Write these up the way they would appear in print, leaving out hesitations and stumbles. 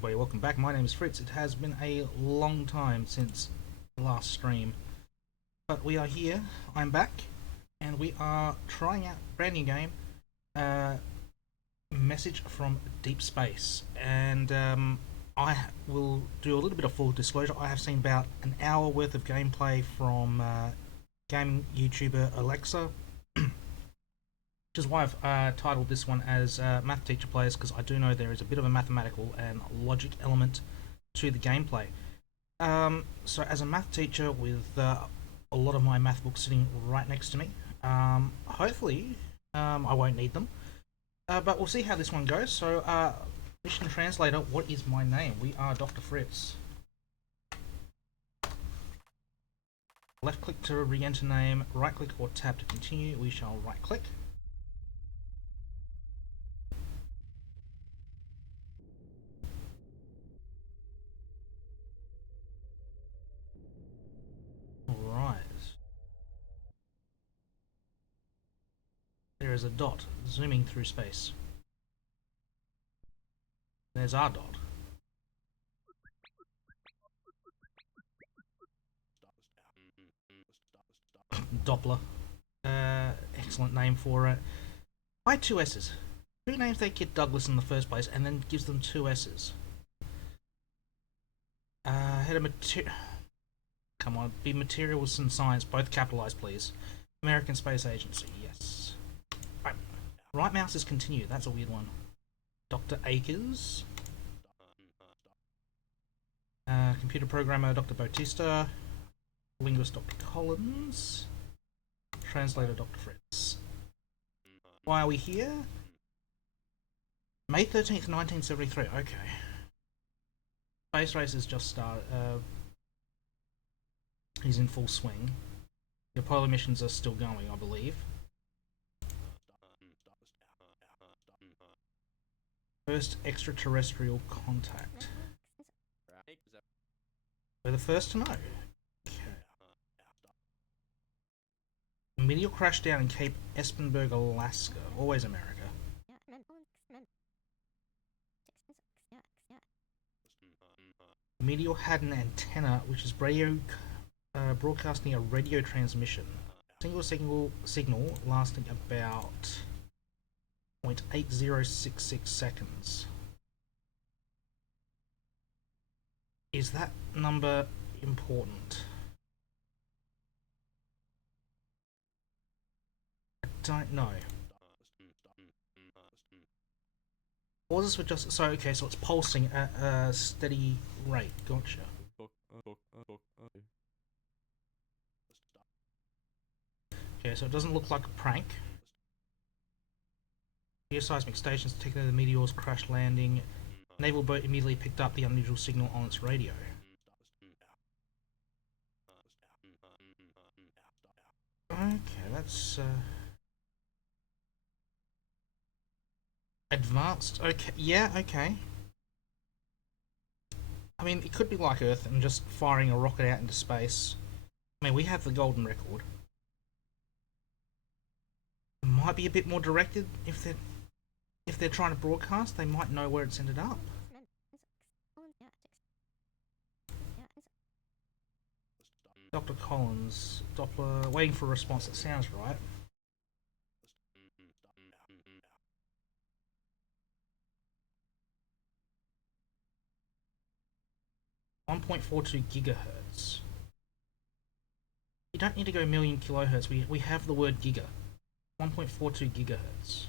everybody, welcome back. My name is Fritz. It has been a long time since the last stream, but we are here. I'm back, and we are trying out a brand new game, Message from Deep Space. And I will do a little bit of full disclosure. I have seen about an hour worth of gameplay from gaming YouTuber Alexa, which is why I've titled this one as Math Teacher Players, because I do know there is a bit of a mathematical and logic element to the gameplay. So as a math teacher with a lot of my math books sitting right next to me, hopefully I won't need them, but we'll see how this one goes. So mission translator, what is my name? We are Dr. Fritz. Left click to re-enter name, right click or tap to continue. We shall right click. Alright. There is a dot zooming through space. There's our dot. Doppler. Excellent name for it. Why two S's? Who names their kid Douglas in the first place and then gives them two S's? Head of material. Come on, be materials and science, both capitalized, please. American Space Agency, yes. Right mouse is continue, that's a weird one. Dr. Akers. Computer programmer Dr. Bautista. Linguist Dr. Collins. Translator Dr. Fritz. Why are we here? May 13th, 1973, okay. Space race has just started. He's in full swing. The Apollo missions are still going, I believe. First extraterrestrial contact. We're the first to know. Okay. A meteor crashed down in Cape Espenberg, Alaska. Always America. The meteor had an antenna, which is broadcasting a radio transmission. Single signal lasting about 0.8066 seconds. Is that number important? I don't know. Pauses for just so okay, so it's pulsing at a steady rate. Gotcha. Okay, so it doesn't look like a prank. Geoseismic stations detected the meteor's crash landing. Naval boat immediately picked up the unusual signal on its radio. Okay, that's advanced. Okay, yeah, okay. I mean, it could be like Earth and just firing a rocket out into space. I mean, we have the golden record. It might be a bit more directed if they're trying to broadcast. They might know where it's ended up. Dr. Collins, Doppler, waiting for a response. That sounds right. .42 gigahertz. You don't need to go million kilohertz. We have the word giga. 1.42 gigahertz.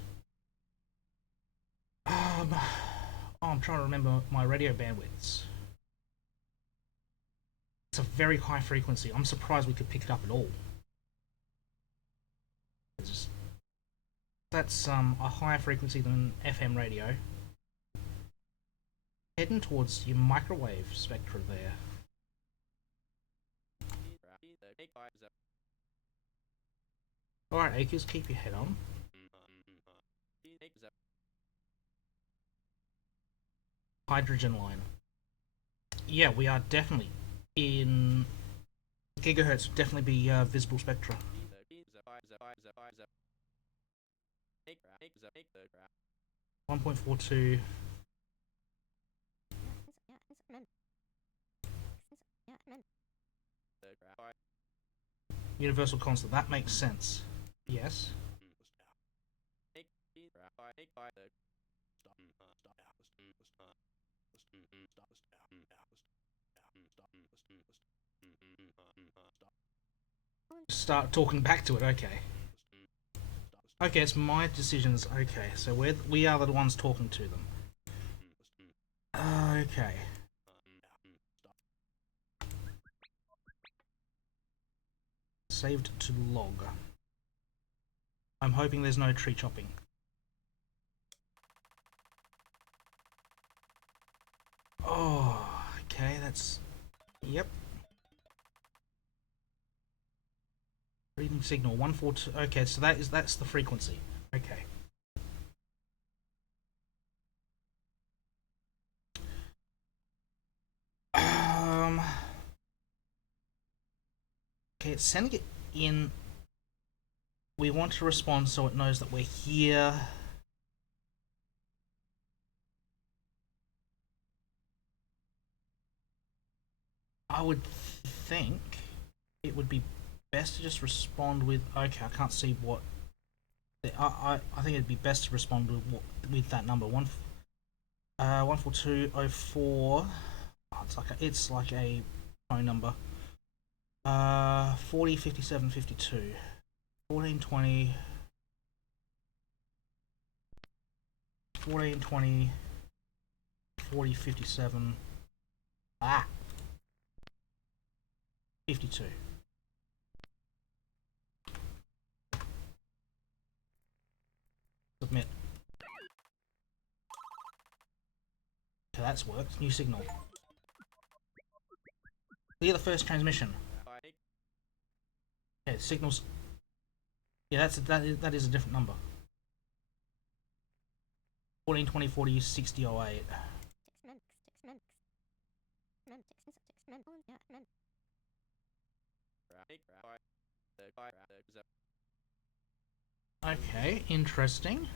Oh, I'm trying to remember my radio bandwidths. It's a very high frequency. I'm surprised we could pick it up at all. That's a higher frequency than FM radio. Heading towards your microwave spectra there. Alright, Akers, keep your head on. Hydrogen line. Yeah, we are definitely in gigahertz, definitely be visible spectra. 1.42 Universal constant. That makes sense. Yes. Start talking back to it. Okay. Okay, it's my decisions. Okay, so we are the ones talking to them. Okay. Saved to log. I'm hoping there's no tree chopping. Oh, okay, that's... Yep. Reading signal 142. Okay, so that's the frequency. Okay. Okay, it's sending it in. We want to respond so it knows that we're here. I would think it would be best to just respond with. Okay, I can't see what. I think it'd be best to respond with that number 14204. Oh, it's like a phone number. 40 57 52. 1420. 1420. 40 57. 52. Submit. Okay, that's worked. New signal. Clear the first transmission. Okay, signals. Yeah, that is a different number. 14 20 40 60 08. Okay, interesting.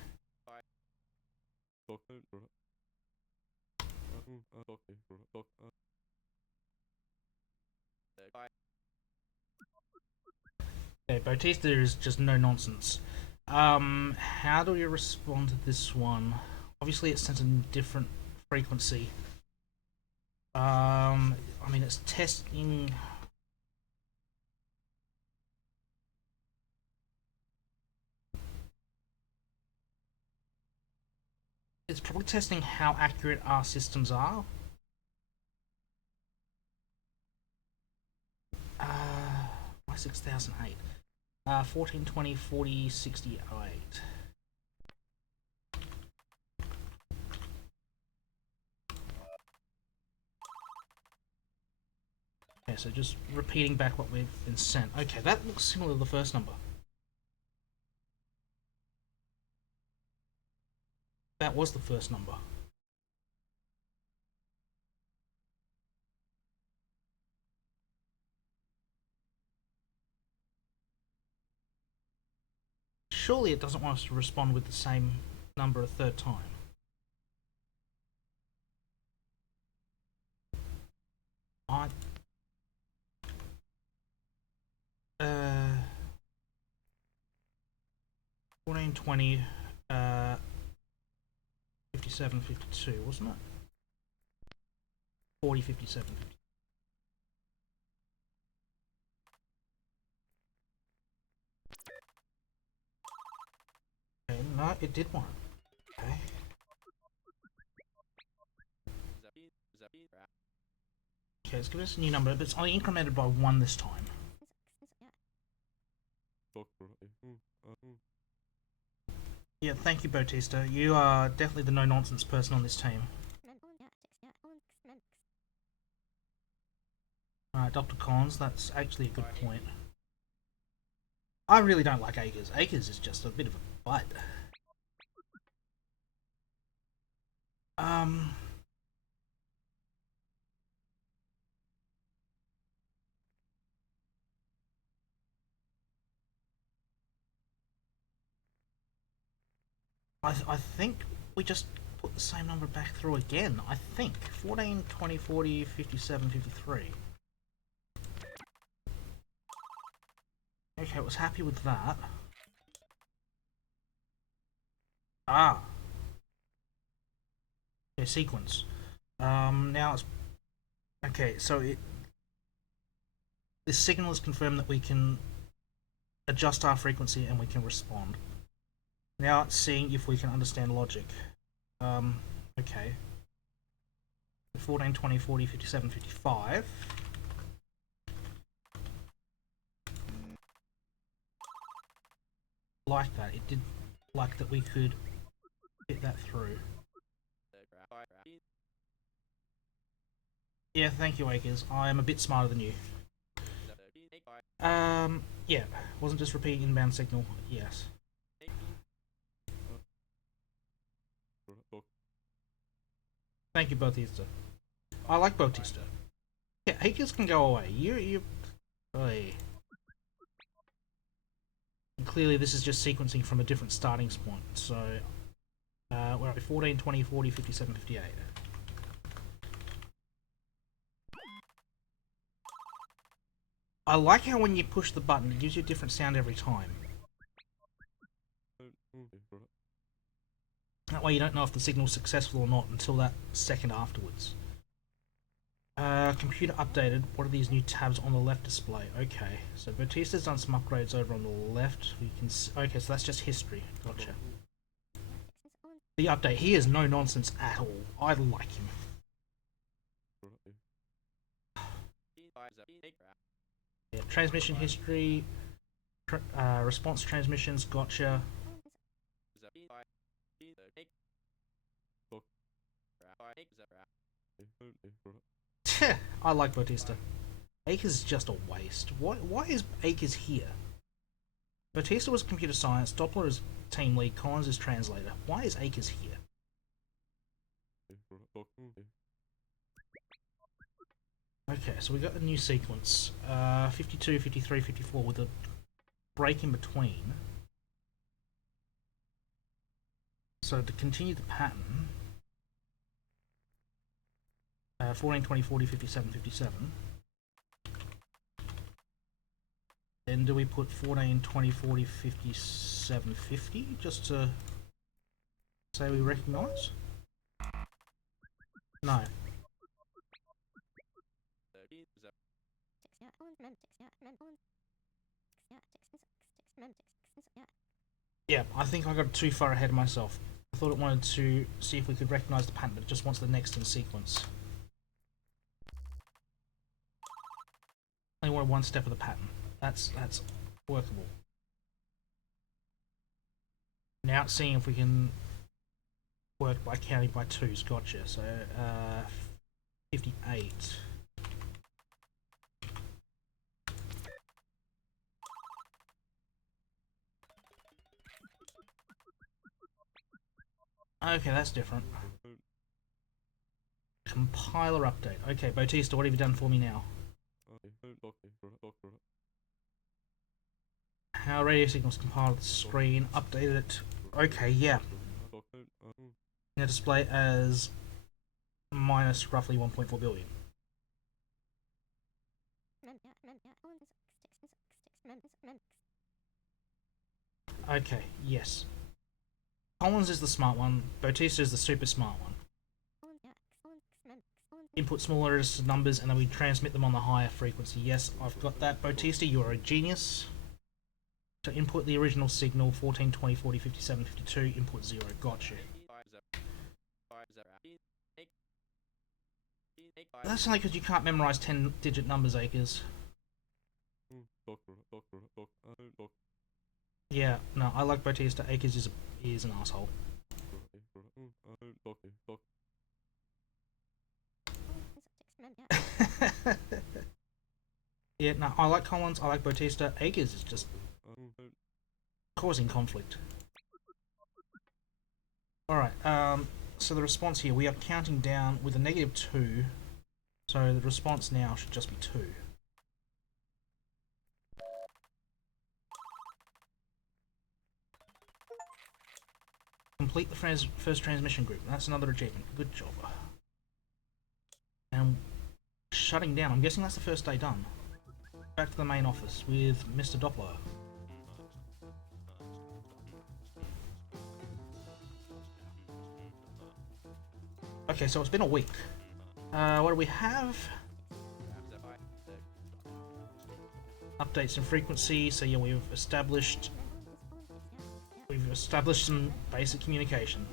Okay, Bautista is just no nonsense. How do we respond to this one? Obviously, it sends a different frequency. I mean, it's testing. It's probably testing how accurate our systems are. 6008. 14 20 40 60 08. Okay, so just repeating back what we've been sent. Okay, that looks similar to the first number. That was the first number. Surely it doesn't want us to respond with the same number a third time. I... 14 20 57 52, wasn't it? 40 57 52. Okay, no, it did one. Okay. Okay, let's give us a new number, but it's only incremented by 1 this time. Yeah, thank you, Bautista. You are definitely the no-nonsense person on this team. Alright, Dr. Collins, that's actually a good point. I really don't like Acres. Acres is just a bit of a butt. I think we just put the same number back through again. I think 14 20 40 57 53. Okay, I was happy with that. Ah. Okay, sequence. Now it's... Okay, so this signal has confirmed that we can adjust our frequency and we can respond. Now it's seeing if we can understand logic. Okay. 14, 20, 40, 57, 55. Like that. It did like that we could get that through. Yeah, thank you, Acres. I am a bit smarter than you. Yeah. Wasn't just repeating inbound signal. Yes. Thank you, Bautista. I like Bautista. Yeah, Acres can go away. You... Hey. And clearly this is just sequencing from a different starting point. So, we're at 14, 20, 40, 57, 58. I like how when you push the button, it gives you a different sound every time. That way you don't know if the signal's successful or not until that second afterwards. Computer updated. What are these new tabs on the left display? Okay, so Batista's done some upgrades over on the left. We can okay, so that's just history. Gotcha. The update. He is no nonsense at all. I like him. Yeah, transmission history. Response transmissions. Gotcha. I like Bautista. Acres is just a waste. Why is Acres here? Bautista was computer science, Doppler is team lead, Collins is translator. Why is Acres here? Okay, so we got a new sequence. 52, 53, 54 with a break in between. So to continue the pattern, 14, 20, 40, 57, 57. Then do we put 14, 20, 40, 57, 50 just to say we recognise? No. Yeah, I think I got too far ahead of myself. I thought it wanted to see if we could recognise the pattern, but it just wants the next in sequence. Only wanted one step of the pattern. That's workable. Now it's seeing if we can work by counting by twos. Gotcha. So 58. Okay, that's different. Compiler update. Okay, Bautista, what have you done for me now? How radio signals compiled the screen, updated it. Okay, yeah. Now display as minus roughly 1.4 billion. Okay, yes. Collins is the smart one, Bautista is the super smart one. Input small letters to numbers and then we transmit them on the higher frequency. Yes, I've got that. Bautista, you are a genius. So input the original signal, 14, 20, 40, 57, 52, input 0. Gotcha. That's only because you can't memorize 10-digit numbers, Acres. Yeah, no, I like Bautista. Acres is an asshole. Yeah, no, I like Collins, I like Bautista. Acres is just causing conflict. Alright, so the response here, we are counting down with a -2, so the response now should just be 2. Complete the first transmission group. That's another achievement. Good job. And shutting down. I'm guessing that's the first day done. back to the main office with Mr. Doppler. Okay, so it's been a week. What do we have? Updates in frequency. So yeah, we've established some basic communication.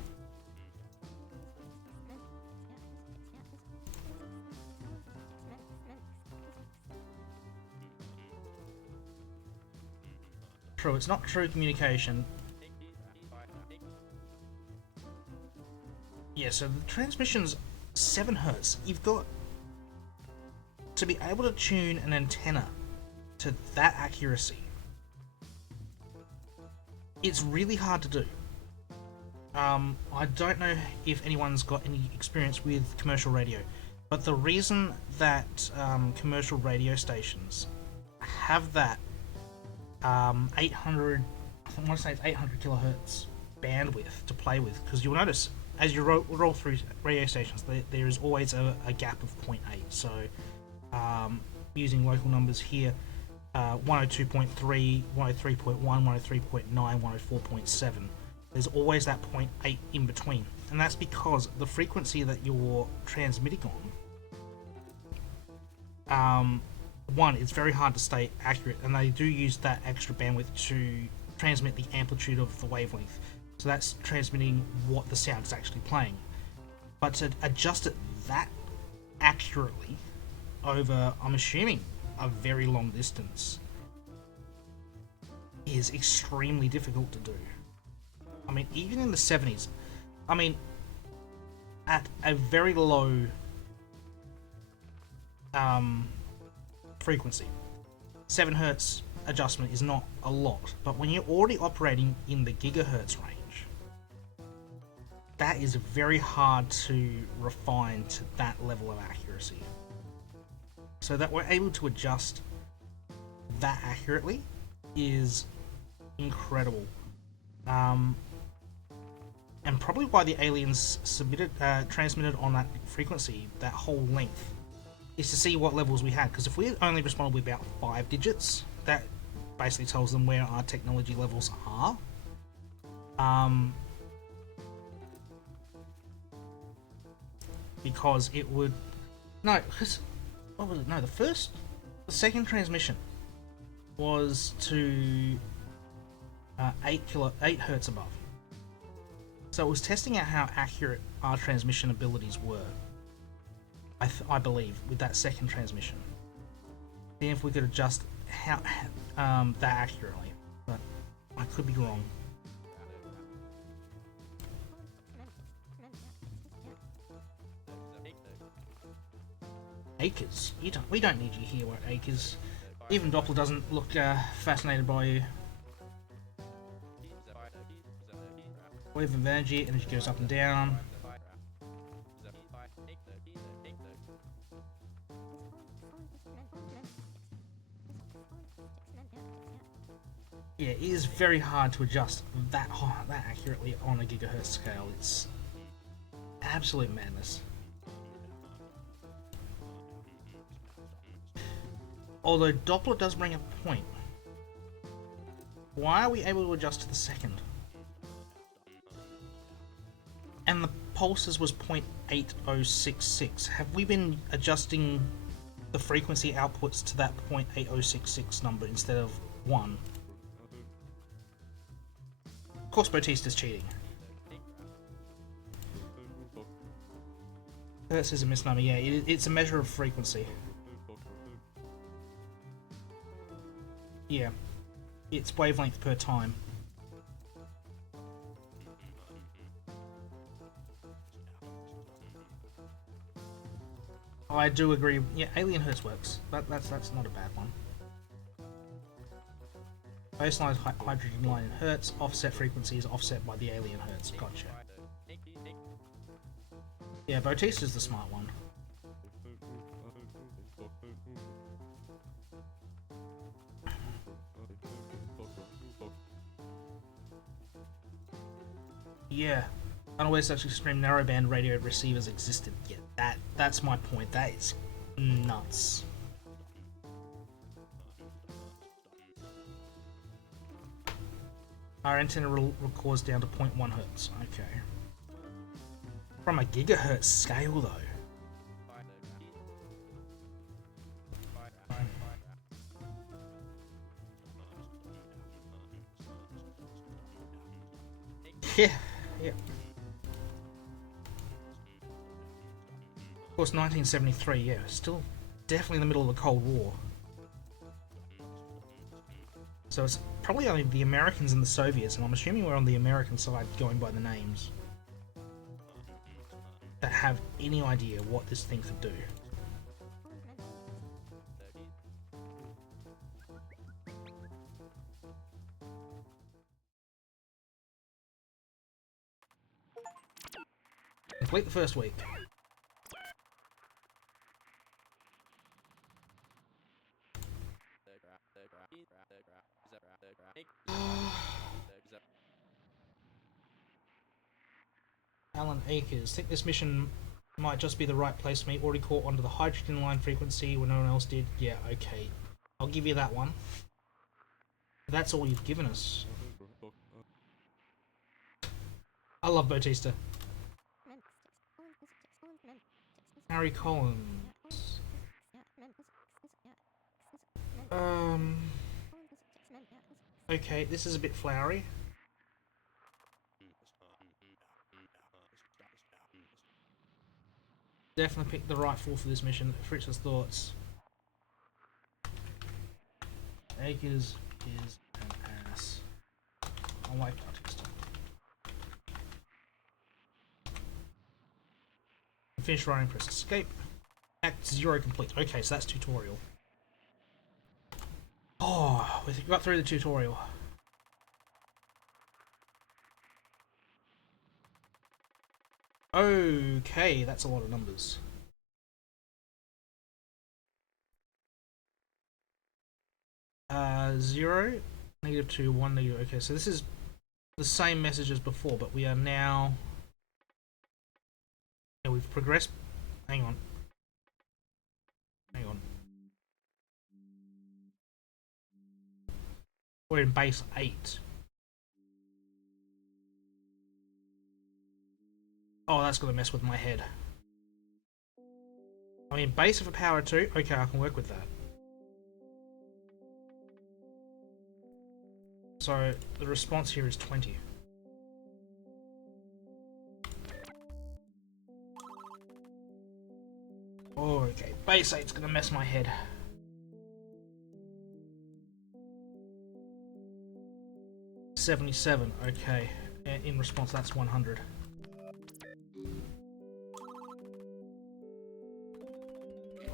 True, it's not true communication. Yeah, so the transmission's 7 Hz. You've got to be able to tune an antenna to that accuracy. It's really hard to do. I don't know if anyone's got any experience with commercial radio, but the reason that commercial radio stations have that 800, I want to say it's 800 kilohertz bandwidth to play with, because you'll notice as you roll through radio stations, there is always a gap of 0.8. So using local numbers here, 102.3, 103.1, 103.9, 104.7. There's always that 0.8 in between, and that's because the frequency that you're transmitting on, one, it's very hard to stay accurate, and they do use that extra bandwidth to transmit the amplitude of the wavelength. So that's transmitting what the sound is actually playing. But to adjust it that accurately over, I'm assuming, a very long distance is extremely difficult to do. I mean, even in the 70s, I mean, at a very low frequency, 7 Hz adjustment is not a lot, but when you're already operating in the gigahertz range, that is very hard to refine to that level of accuracy. So that we're able to adjust that accurately is incredible. And probably why the aliens transmitted on that frequency, that whole length, is to see what levels we had. Because if we only responded with about 5 digits, that basically tells them where our technology levels are. Because it would... No, because... What was it? No, the second transmission was to 8 Hz above. So it was testing out how accurate our transmission abilities were, I believe, with that second transmission. Then if we could adjust how that accurately, but I could be wrong. Acres. We don't need you here, Acres. Even Doppler doesn't look fascinated by you. Wave of energy goes up and down. Yeah, it is very hard to adjust that accurately on a gigahertz scale. It's absolute madness. Although Doppler does bring a point. Why are we able to adjust to the second? And the pulses was 0.8066. Have we been adjusting the frequency outputs to that 0.8066 number instead of 1? Of course, Bautista's cheating. Hertz is a misnomer, yeah, it's a measure of frequency. Yeah, it's wavelength per time. I do agree. Yeah, alien hertz works. That's not a bad one. Baseline hydrogen line in hertz. Offset frequency is offset by the alien hertz. Gotcha. Yeah, Bautista's the smart one. Yeah, unaware such extreme narrowband radio receivers existed. Yeah, that's my point. That is nuts. Our antenna records down to 0.1 hertz. Okay. From a gigahertz scale, though. Yeah, yeah. Of course, 1973, yeah, still definitely in the middle of the Cold War. So it's probably only the Americans and the Soviets, and I'm assuming we're on the American side going by the names, that have any idea what this thing could do. Complete the first week. Alan Akers, think this mission might just be the right place for me. Already caught onto the hydrogen line frequency when no one else did. Yeah, okay. I'll give you that one. That's all you've given us. I love Bautista. Harry Collins. Okay, this is a bit flowery. Definitely picked the right fool for this mission. Fritz's thoughts. Akers is an ass. I like Bautista. Finish writing, press escape. Act 0 complete. Okay, so that's tutorial. Oh, we got through the tutorial. Okay, that's a lot of numbers. Zero, -2, 1, negative. Okay, so this is the same message as before, but we are now. Yeah, we've progressed. Hang on. Hang on. We're in base 8. Oh, that's gonna mess with my head. I mean, base of a power 2. Okay, I can work with that. So the response here is 20. Oh, okay. Base 8's gonna mess my head. $77. Okay. In response, that's 100.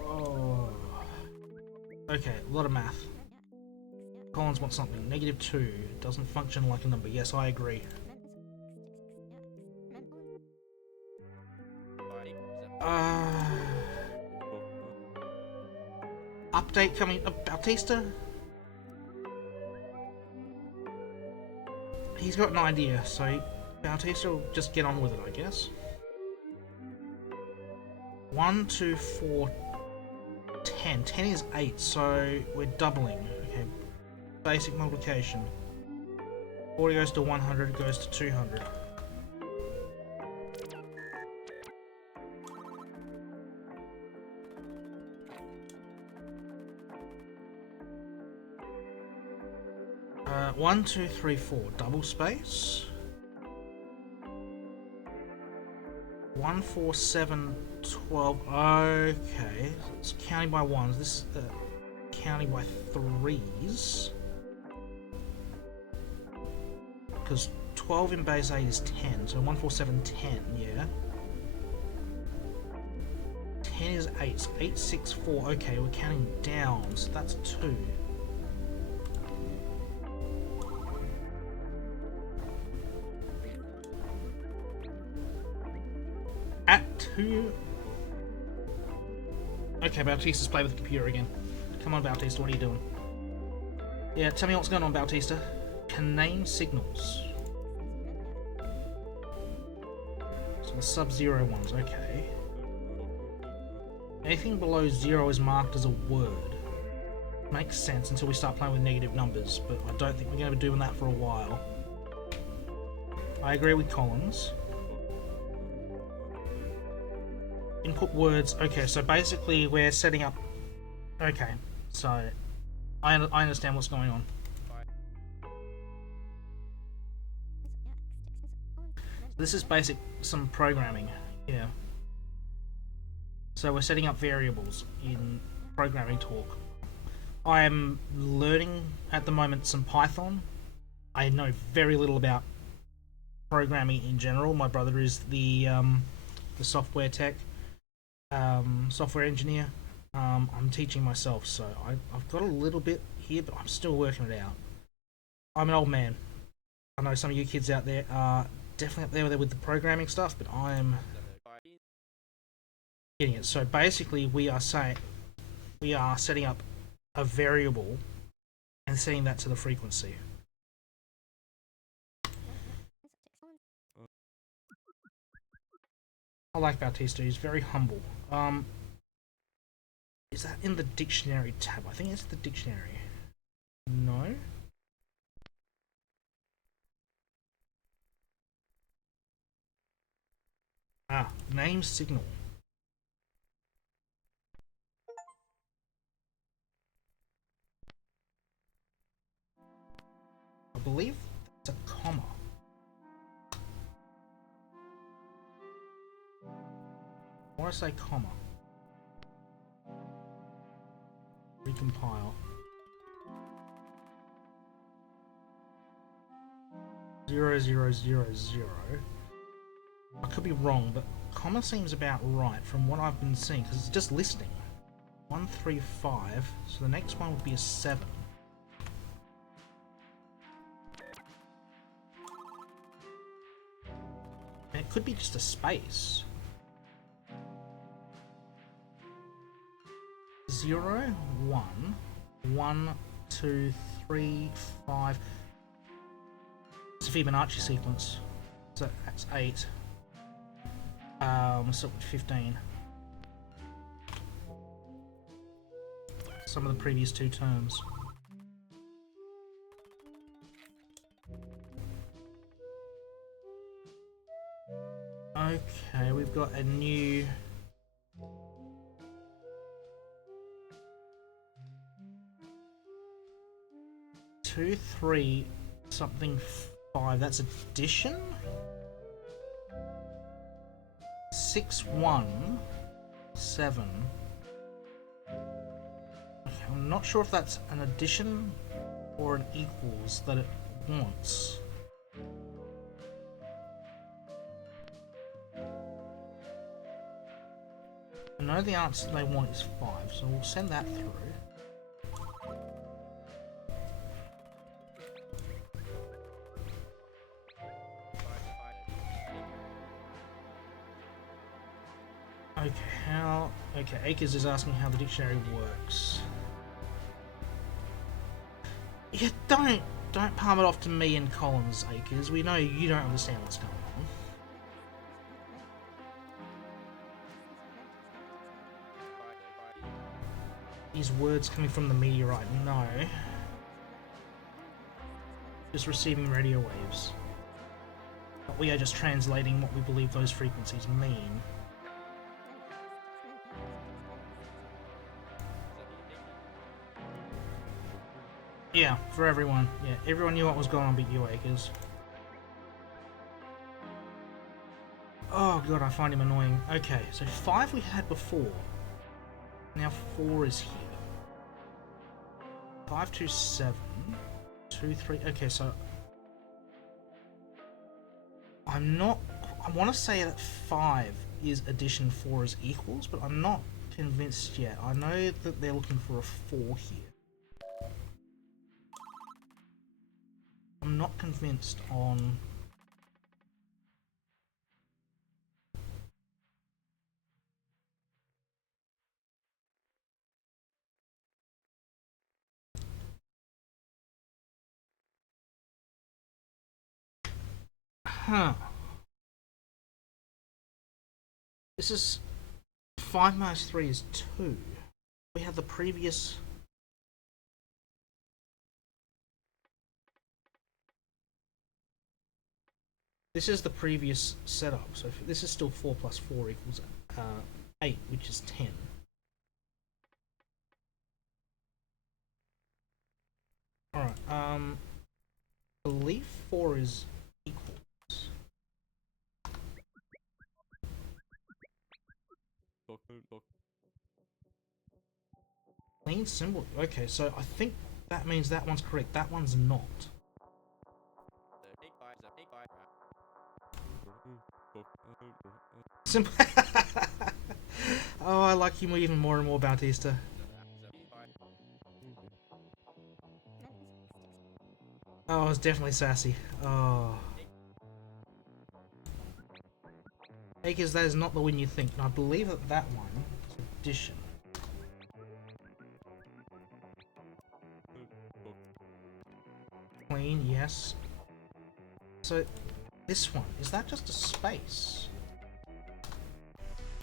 Oh. Okay, a lot of math. Collins wants something. -2 doesn't function like a number. Yes, I agree. Update coming up. Bautista? He's got an idea, so Bautista will just get on with it, I guess. 1, 2, 4, 10. 10 is 8, so we're doubling. Okay. Basic multiplication. 40 goes to 100, goes to 200. One, 2, 3, 4. Double space. 1, 4, 7, 12. Okay. It's counting by ones. This is counting by threes. Because 12 in base 8 is 10. So 1, 4, 7, 10. Yeah. 10 is 8. So 8, 6, 4. Okay, we're counting down. So that's 2. At 2. Okay, Bautista's playing with the computer again. Come on, Bautista, what are you doing? Yeah, tell me what's going on, Bautista. Can name signals. So the sub-zero ones, okay. Anything below 0 is marked as a word. Makes sense until we start playing with negative numbers, but I don't think we're going to be doing that for a while. I agree with Collins. Input words. Okay, so basically we're setting up. Okay, so I understand what's going on. This is basic some programming. Yeah. So we're setting up variables in programming talk. I am learning at the moment some Python. I know very little about programming in general. My brother is the software tech, software engineer. I'm teaching myself, so I've got a little bit here, but I'm still working it out. I'm an old man. I know some of you kids out there are definitely up there with the programming stuff, but I'm getting it. So basically, we are setting up a variable and setting that to the frequency. I like Bautista. He's very humble. Is that in the dictionary tab? I think it's the dictionary. No. Ah, name signal. I believe it's a comma. Or I say comma. Recompile. 0000. I could be wrong, but comma seems about right from what I've been seeing, because it's just listing. 135, so the next one would be a 7. And it could be just a space. 0, 1, 1, 2, 3, 5. It's a Fibonacci sequence. So that's 8. So 15. Some of the previous two terms. Okay, we've got a new 2, 3, something 5. That's addition. 6, 1, 7. Okay, I'm not sure if that's an addition or an equals that it wants. I know the answer they want is 5, so we'll send that through. Okay, okay, Acres is asking how the dictionary works. Yeah, don't palm it off to me and Collins, Acres. We know you don't understand what's going on. These words coming from the meteorite, no. Just receiving radio waves. But we are just translating what we believe those frequencies mean. Yeah, for everyone. Yeah, everyone knew what was going on but you, Acres. Oh god, I find him annoying. Okay, so 5 we had before. Now 4 is here. 5, 2, 7. 2, 3. Okay, so I'm not. I want to say that 5 is addition, 4 is equals, but I'm not convinced yet. I know that they're looking for a 4 here. I'm not convinced on. Huh. This is 5 minus 3 is 2. We had the previous. This is the previous setup, so this is still 4 plus 4 equals 8, which is 10. Alright, I believe 4 is equals. Clean symbol. Okay, so I think that means that one's correct. That one's not. Simple. Oh, I like you even more and more, Bautista. Oh, it's definitely sassy. Oh. Because that is not the win you think, and I believe that that one is addition. Clean, yes. So, this one, is that just a space?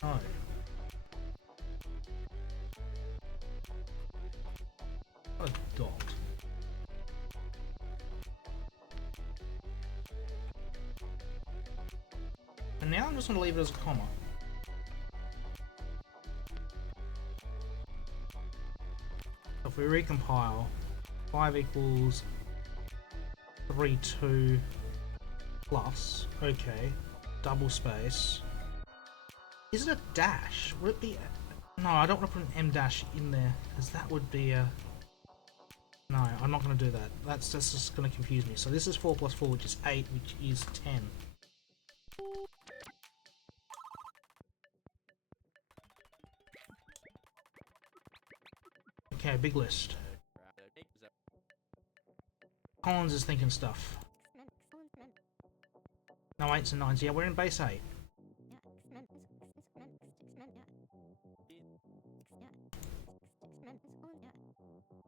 No. What a dot. And now I'm just going to leave it as a comma. So if we recompile, 5 equals 3, 2 plus, okay, double space. Is it a dash? Would it be a... No, I don't want to put an M dash in there, because that would be a... No, I'm not going to do that. That's just going to confuse me. So this is 4 plus 4, which is 8, which is 10. Okay, big list. Collins is thinking stuff. No 8s and 9s. Yeah, we're in base 8.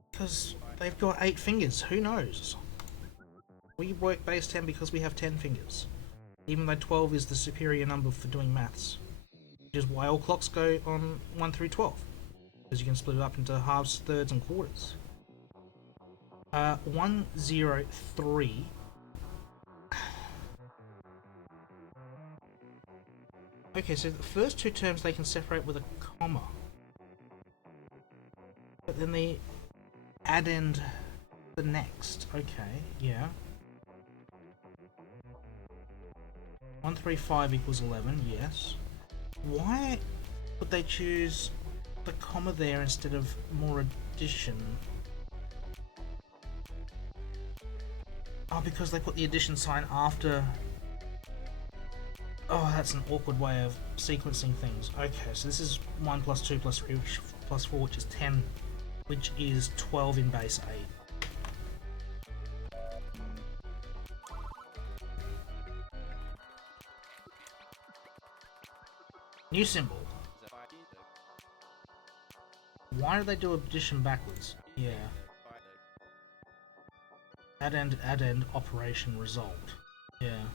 Because they've got 8 fingers. Who knows? We work base 10 because we have 10 fingers. Even though 12 is the superior number for doing maths. Which is why all clocks go on 1 through 12. Because you can split it up into halves, thirds, and quarters. 1, 0, 3. Okay, so the first two terms they can separate with a comma. But then they addend the next. Okay, yeah. 1, 3, 5 equals 11, yes. Why would they choose the comma there instead of more addition? Oh, because they put the addition sign after... Oh, that's an awkward way of sequencing things. Okay, so this is 1 plus 2 plus 3 plus 4, which is 10, which is 12 in base 8. New symbol. Why do they do addition backwards? Yeah. Addend operation result. Yeah.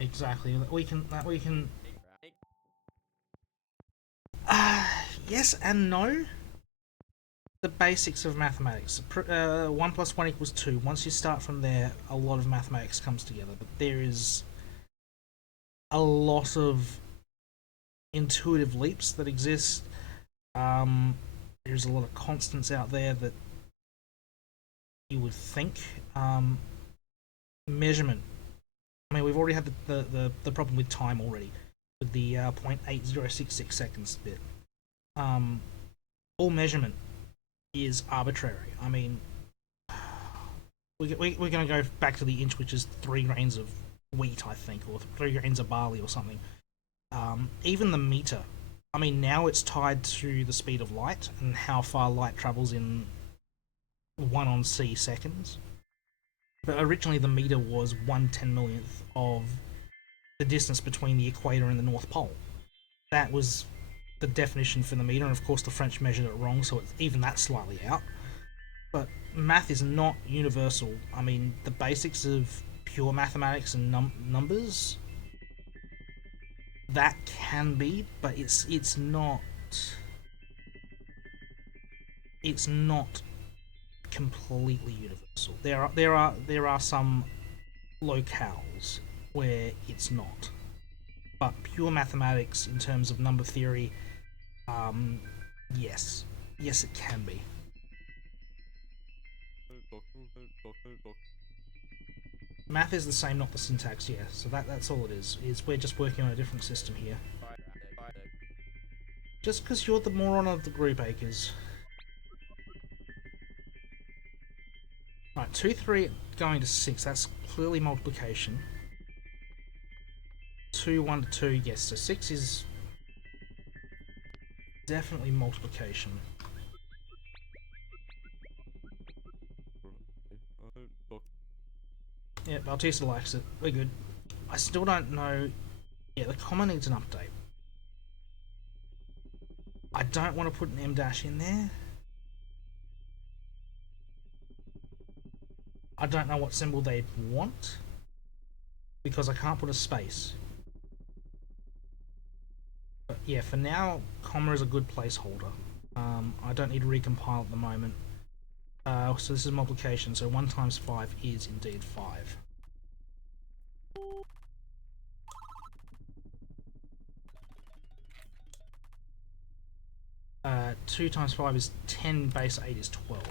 Exactly. We can. Yes and no. The basics of mathematics. 1 plus 1 equals 2. Once you start from there, a lot of mathematics comes together. But there is a lot of intuitive leaps that exist. There's a lot of constants out there that you would think. Measurement. I mean, we've already had the problem with time already, with the 0.8066 seconds bit. All measurement is arbitrary. I mean, we're going to go back to the inch, which is 3 grains of wheat, I think, or 3 grains of barley or something. Even the meter. I mean, now it's tied to the speed of light and how far light travels in 1 on C seconds. But originally the meter was 1/10,000,000th of the distance between the equator and the North Pole. That was the definition for the meter, and of course the French measured it wrong, so it's even that slightly out. But math is not universal. I mean, the basics of pure mathematics and numbers, that can be, but it's not completely universal. There are some locales where it's not, but pure mathematics in terms of number theory, um, yes, yes, it can be. Math is the same, not the syntax. Yeah, so that's all it is. Is we're just working on a different system here. Just because you're the moron of the group, Acres. Right, 2, 3 going to 6. That's clearly multiplication. 2, 1 to 2. Yes, so 6 is definitely multiplication. Yeah, Baltisa likes it. We're good. I still don't know. Yeah, the comma needs an update. I don't want to put an M dash in there. I don't know what symbol they'd want because I can't put a space. But yeah, for now, comma is a good placeholder. I don't need to recompile at the moment. So this is multiplication, so 1 times 5 is indeed 5. 2 times 5 is 10, base 8 is 12.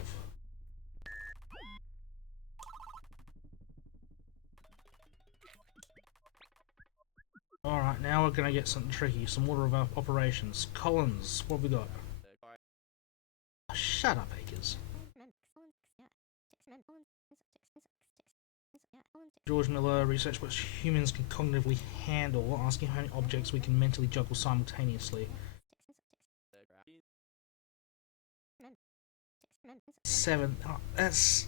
Alright, now we're going to get something tricky, some order of operations. Collins, what have we got? Oh, shut up, Acres. George Miller, research what humans can cognitively handle, asking how many objects we can mentally juggle simultaneously. 7. Oh, that's...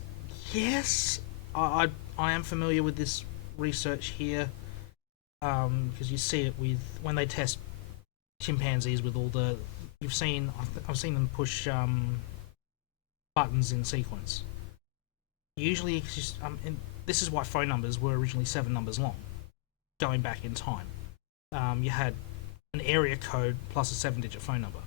Yes! I am familiar with this research here. Because you see it with... When they test chimpanzees with all the... You've seen... I've seen them push buttons in sequence. Usually, this is why phone numbers were originally 7 numbers long, going back in time. You had an area code plus a 7-digit phone number.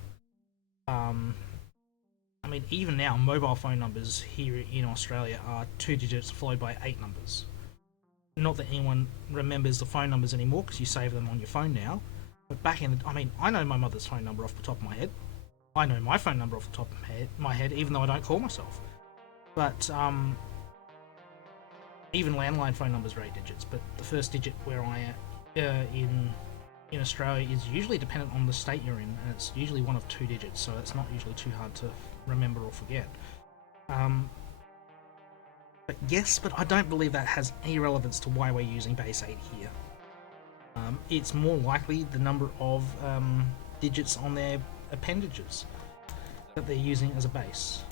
I mean, even now, mobile phone numbers here in Australia are 2 digits followed by 8 numbers. Not that anyone remembers the phone numbers anymore because you save them on your phone now. But back in I mean, I know my mother's phone number off the top of my head. I know my phone number off the top of my head, even though I don't call myself. But, even landline phone numbers are 8 digits, but the first digit where I am in Australia is usually dependent on the state you're in, and it's usually one of 2 digits, so it's not usually too hard to remember or forget. But yes, but I don't believe that has any relevance to why we're using base 8 here. It's more likely the number of digits on their appendages that they're using as a base.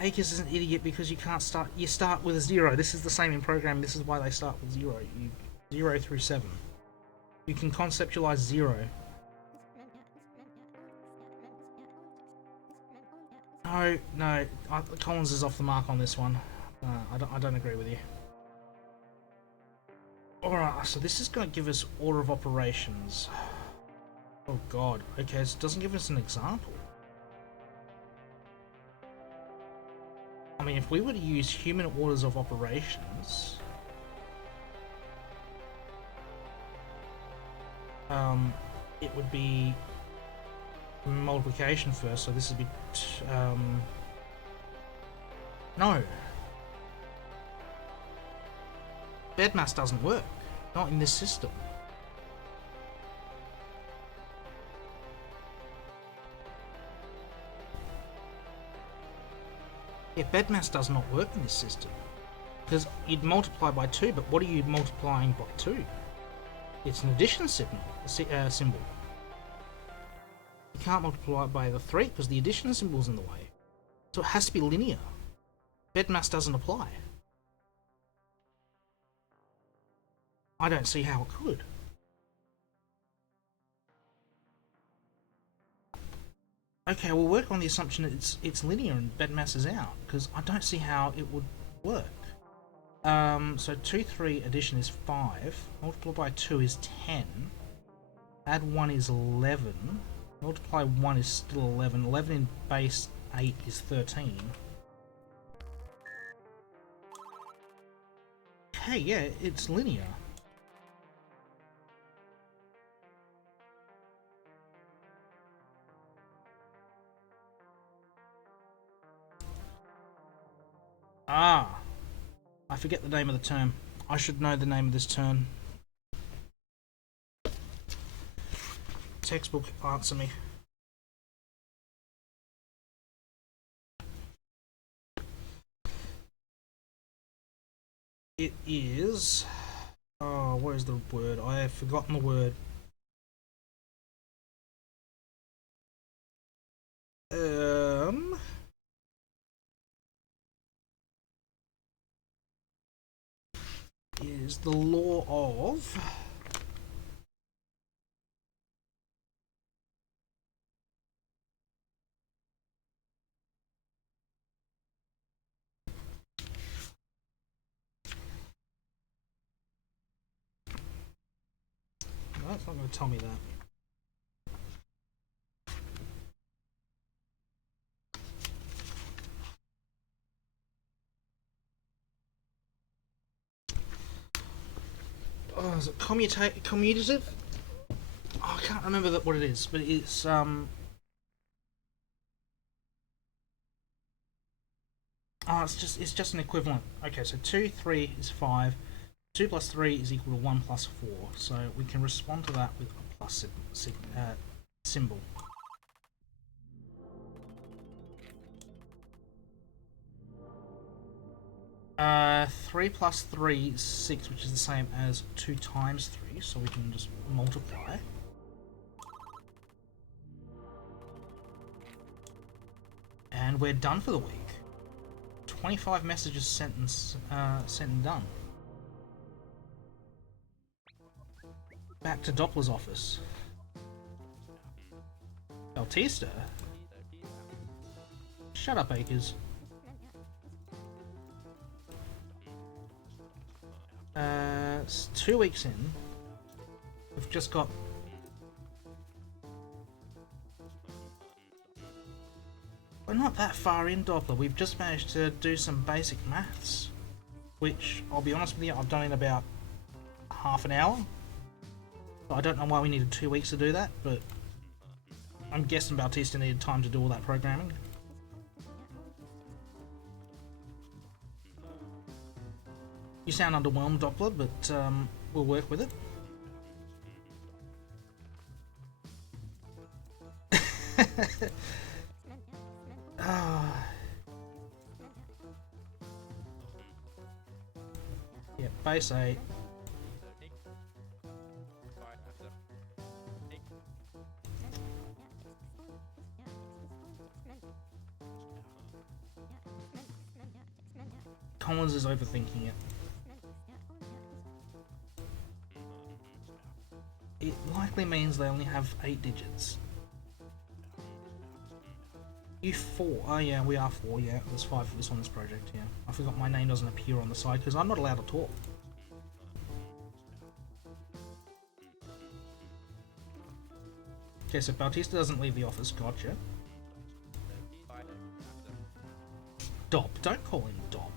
Acres is an idiot because you can't start. You start with a 0. This is the same in programming. This is why they start with 0. 0 through 7. You can conceptualize 0. No. Collins is off the mark on this one. I don't agree with you. Alright, so this is going to give us order of operations. Oh god. Okay, so it doesn't give us an example. I mean, if we were to use human orders of operations... it would be multiplication first, so this would be... no. Bedmass doesn't work. Not in this system. Yeah, bedmass does not work in this system. Because you'd multiply by 2, but what are you multiplying by 2? It's an addition symbol. You can't multiply by the 3 because the addition symbol's in the way. So it has to be linear. Bedmass doesn't apply. I don't see how it could. Okay, we'll work on the assumption that it's linear and bedmass is out, because I don't see how it would work. So 2, 3 addition is 5. Multiply by 2 is 10. Add 1 is 11. Multiply 1 is still 11. 11 in base 8 is 13. Hey, yeah, it's linear. Ah, I forget the name of the term. I should know the name of this term. Textbook, answer me. It is... Oh, where's the word? I have forgotten the word. Is the law of... No, it's not going to tell me that. Oh, is it commutative? Oh, I can't remember what it is, but it's Oh, it's just an equivalent. Okay, so 2, 3 is 5. 2 plus 3 is equal to 1 plus 4. So we can respond to that with a plus symbol. Uh, 3 plus 3 is 6, which is the same as 2 times 3, so we can just multiply. And we're done for the week. 25 messages sent and done. Back to Doppler's office. Bautista? Shut up, Akers. It's 2 weeks in. We've just got... We're not that far in, Doppler. We've just managed to do some basic maths. Which, I'll be honest with you, I've done in about half an hour. I don't know why we needed 2 weeks to do that, but I'm guessing Bautista needed time to do all that programming. You sound underwhelmed, Doppler, but we'll work with it. Yeah, base 8. Collins is overthinking it. It likely means they only have 8 digits. You 4. Oh yeah, we are 4, yeah. There's 5 for this on this project, yeah. I forgot my name doesn't appear on the side because I'm not allowed to talk. Okay, so Bautista doesn't leave the office, gotcha. Dop, don't call him Dop.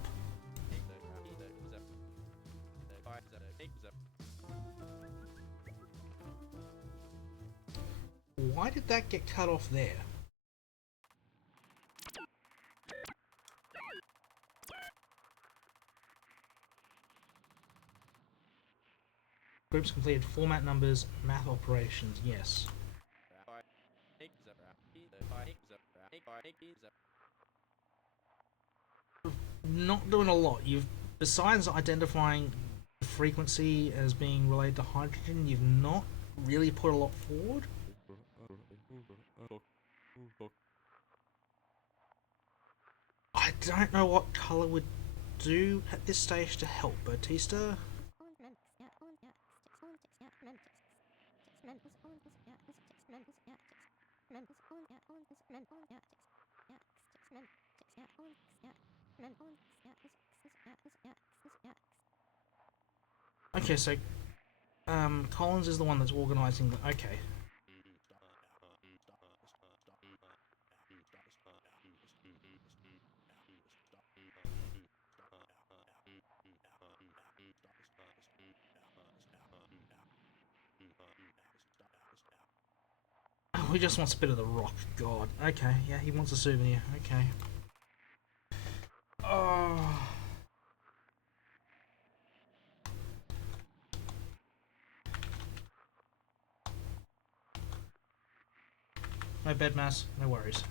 Why did that get cut off there? Groups completed format numbers, math operations, yes. Not doing a lot. You've, besides identifying the frequency as being related to hydrogen, you've not really put a lot forward. I don't know what colour would do at this stage to help, Bautista. Okay, so Collins is the one that's organising the. Okay. Oh, he just wants a bit of the rock. God. Okay, yeah, he wants a souvenir. Okay. Oh. No bed mass, no worries.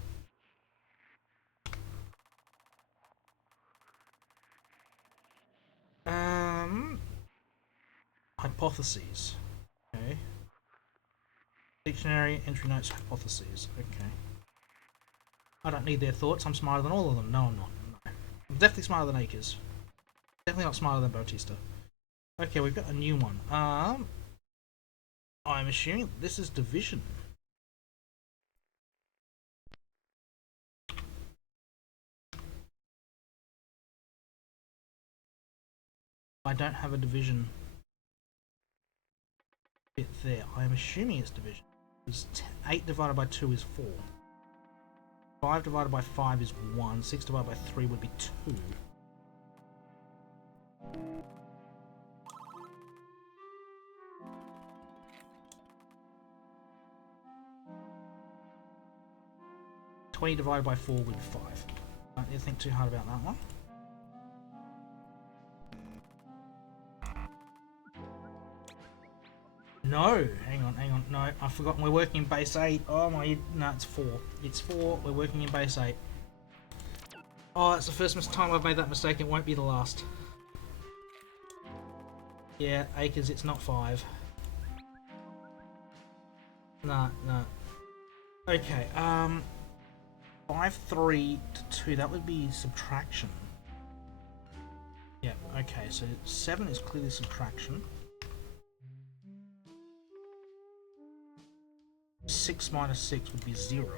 Um, Hypotheses. Okay. Dictionary, entry notes, hypotheses. Okay. I don't need their thoughts. I'm smarter than all of them. No, I'm not. No. I'm definitely smarter than Akers. Definitely not smarter than Bautista. Okay, we've got a new one. I'm assuming this is division. I don't have a division bit there. I'm assuming it's division. Because 8 divided by 2 is 4. 5 divided by 5 is 1. 6 divided by 3 would be 2. Twenty divided by 4 would be 5. Don't you think too hard about that one? No, hang on. No, I've forgotten. We're working in base 8. Oh my, no, it's 4. It's 4. We're working in base 8. Oh, it's the first time I've made that mistake. It won't be the last. Yeah, Acres, it's not 5. No. Okay, 5, 3 to 2. That would be subtraction. Yeah, okay, so 7 is clearly subtraction. 6 minus 6 would be 0.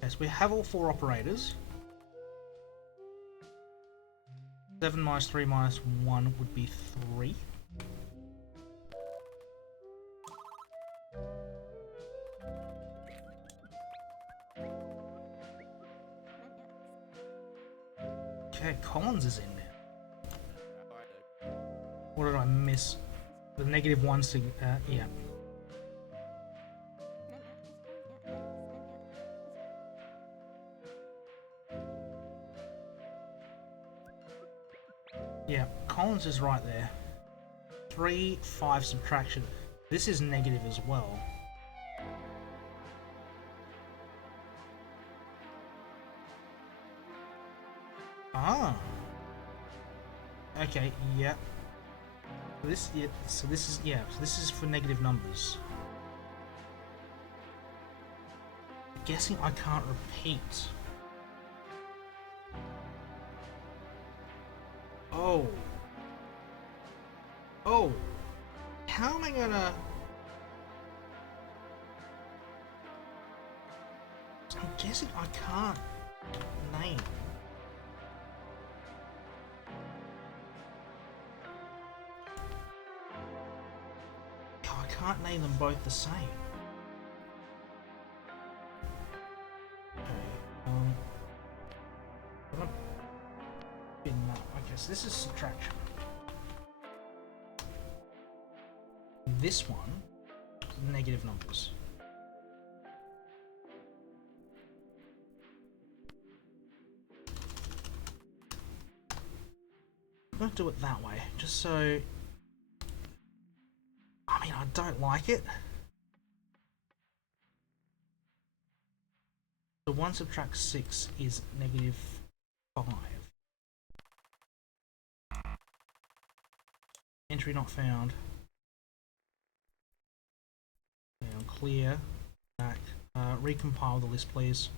Yes, we have all 4 operators. 7 minus 3 minus 1 would be 3. Okay, Collins is in there. What did I miss? The negative 1 yeah. Yeah, Collins is right there. 3, 5 subtraction. This is negative as well. Ah. Okay, yeah. This, yeah, so this is, yeah, so this is for negative numbers. I'm guessing I can't repeat. Oh. Oh. How am I gonna... I'm guessing I can't name. Oh, I can't name them both the same. Okay, so this is subtraction. This one, negative numbers. I'm going to do it that way, just so... I mean, I don't like it. So 1 subtract 6 is negative 5. Entry not found. Now clear. Back. Recompile the list, please.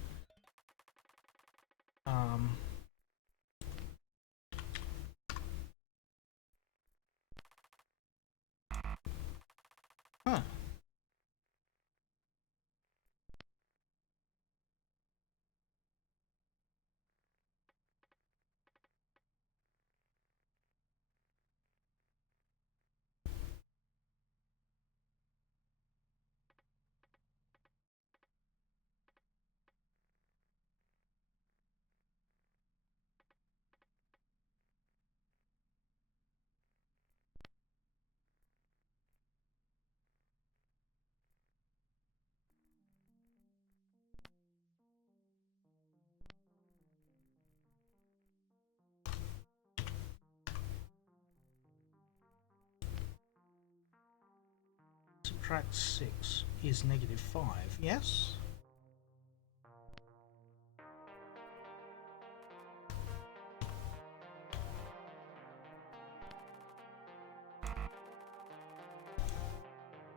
Huh. subtract 6 is -5, yes?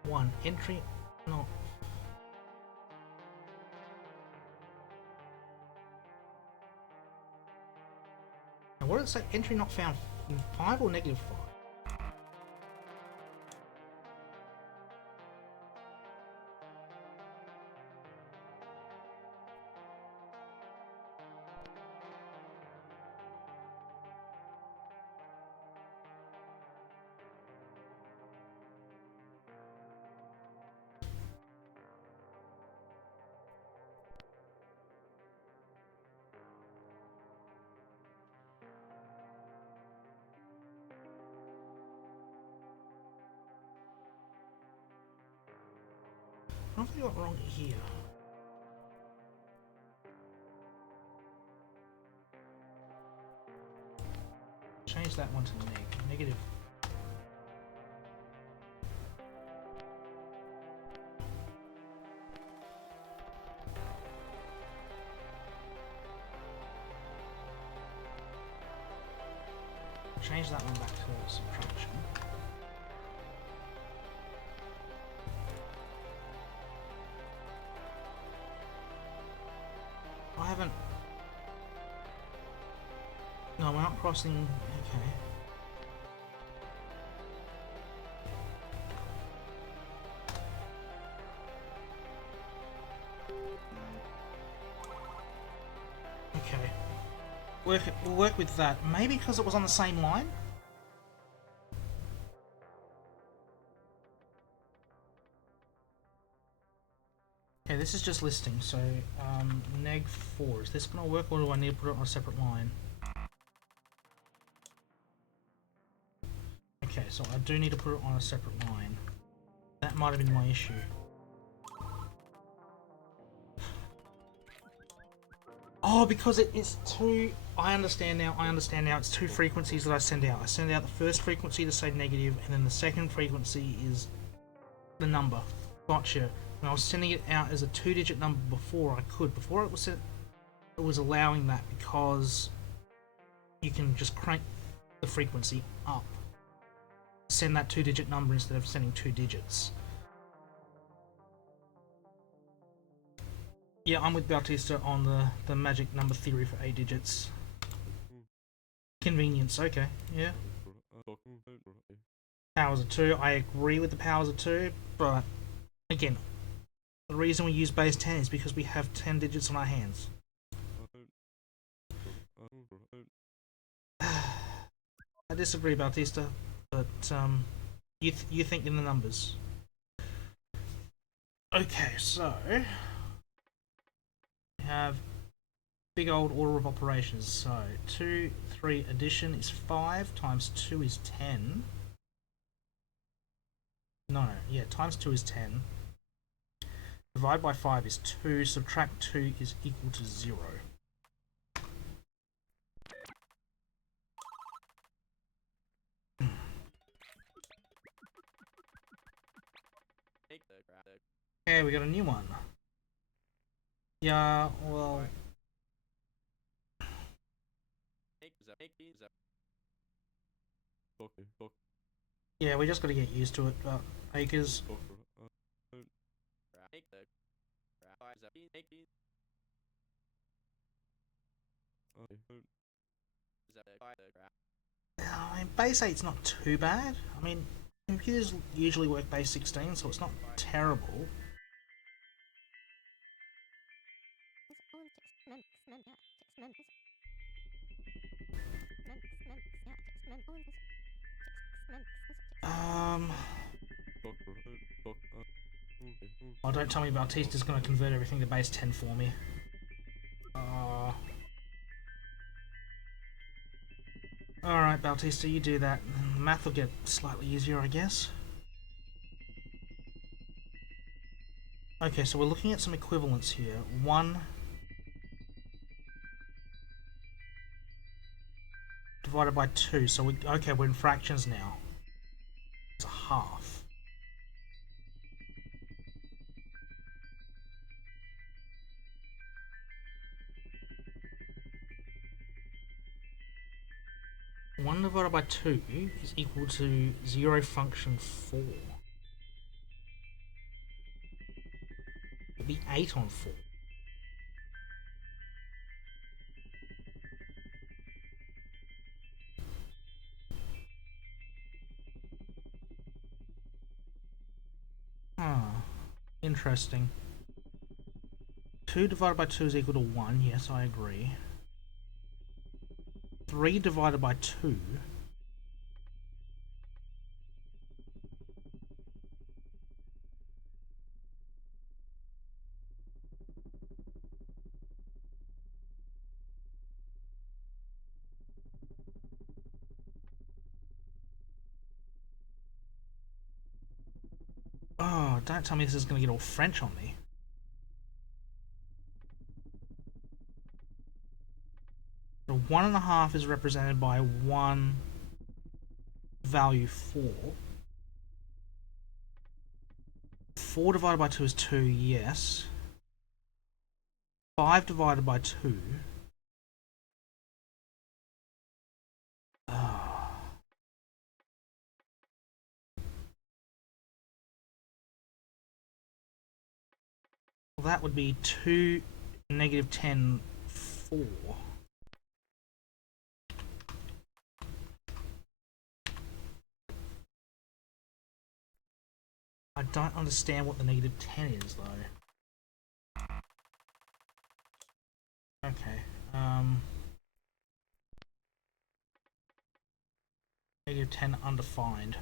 One entry, no. And what did it say? Entry not found 5 or -5? What have I got wrong here? Change that one to negative. Change that one back to subtraction. I haven't... No, we're not crossing... Okay. Okay. We'll work with that. Maybe because it was on the same line? Okay, this is just listing, so neg4. Is this going to work, or do I need to put it on a separate line? Okay, so I do need to put it on a separate line. That might have been my issue. Oh, because it is two... I understand now, it's two frequencies that I send out. I send out the first frequency to say negative, and then the second frequency is the number. Gotcha. When I was sending it out as a 2-digit number before, I could. Before it was allowing that because you can just crank the frequency up. Send that 2-digit number instead of sending 2 digits. Yeah, I'm with Bautista on the magic number theory for 8 digits. Convenience, okay, yeah. Powers of 2, I agree with the powers of 2, but again, the reason we use base 10 is because we have 10 digits on our hands. I disagree, Bautista, but you think in the numbers. Okay, so we have big old order of operations. So 2, 3 addition is 5 times 2 is 10. No, yeah, times 2 is 10. Divide by 5 is 2. Subtract 2 is equal to 0. Okay, we got a new one. Yeah, well... Yeah, we just gotta get used to it, but acres... I mean, base 8's not too bad. I mean, computers usually work base 16, so it's not terrible. Oh, don't tell me Bautista's gonna convert everything to base 10 for me. Alright, Bautista, you do that. Math will get slightly easier, I guess. Okay, so we're looking at some equivalents here. 1 divided by 2. So we're in fractions now. It's a half. 1 divided by 2 is equal to 0 function 4. It'd be 8 on 4. Ah, interesting. 2 divided by 2 is equal to 1. Yes, I agree. 3 divided by 2. Oh, don't tell me this is going to get all French on me. So 1.5 is represented by 1 value 4. 4 divided by 2 is 2, yes. 5 divided by 2. Well, that would be 2, negative 10, 4. I don't understand what the negative 10 is, though. Okay. Negative 10 undefined.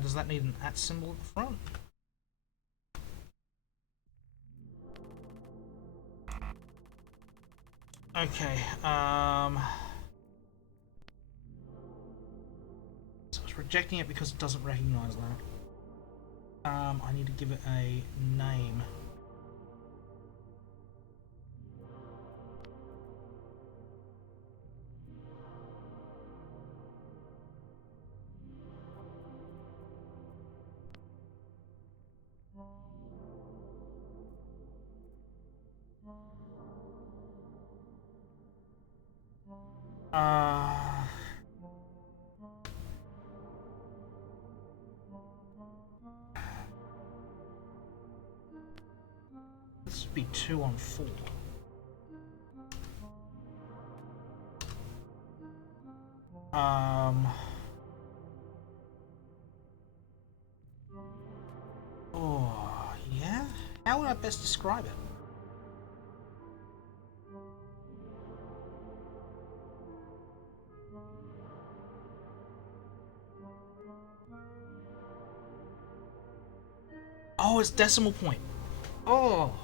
Does that need an at symbol at the front? Okay, so it's rejecting it because it doesn't recognize that. I need to give it a name. Uh, this would be 2 on 4. Oh, yeah? How would I best describe it? Oh, it's decimal point. Oh,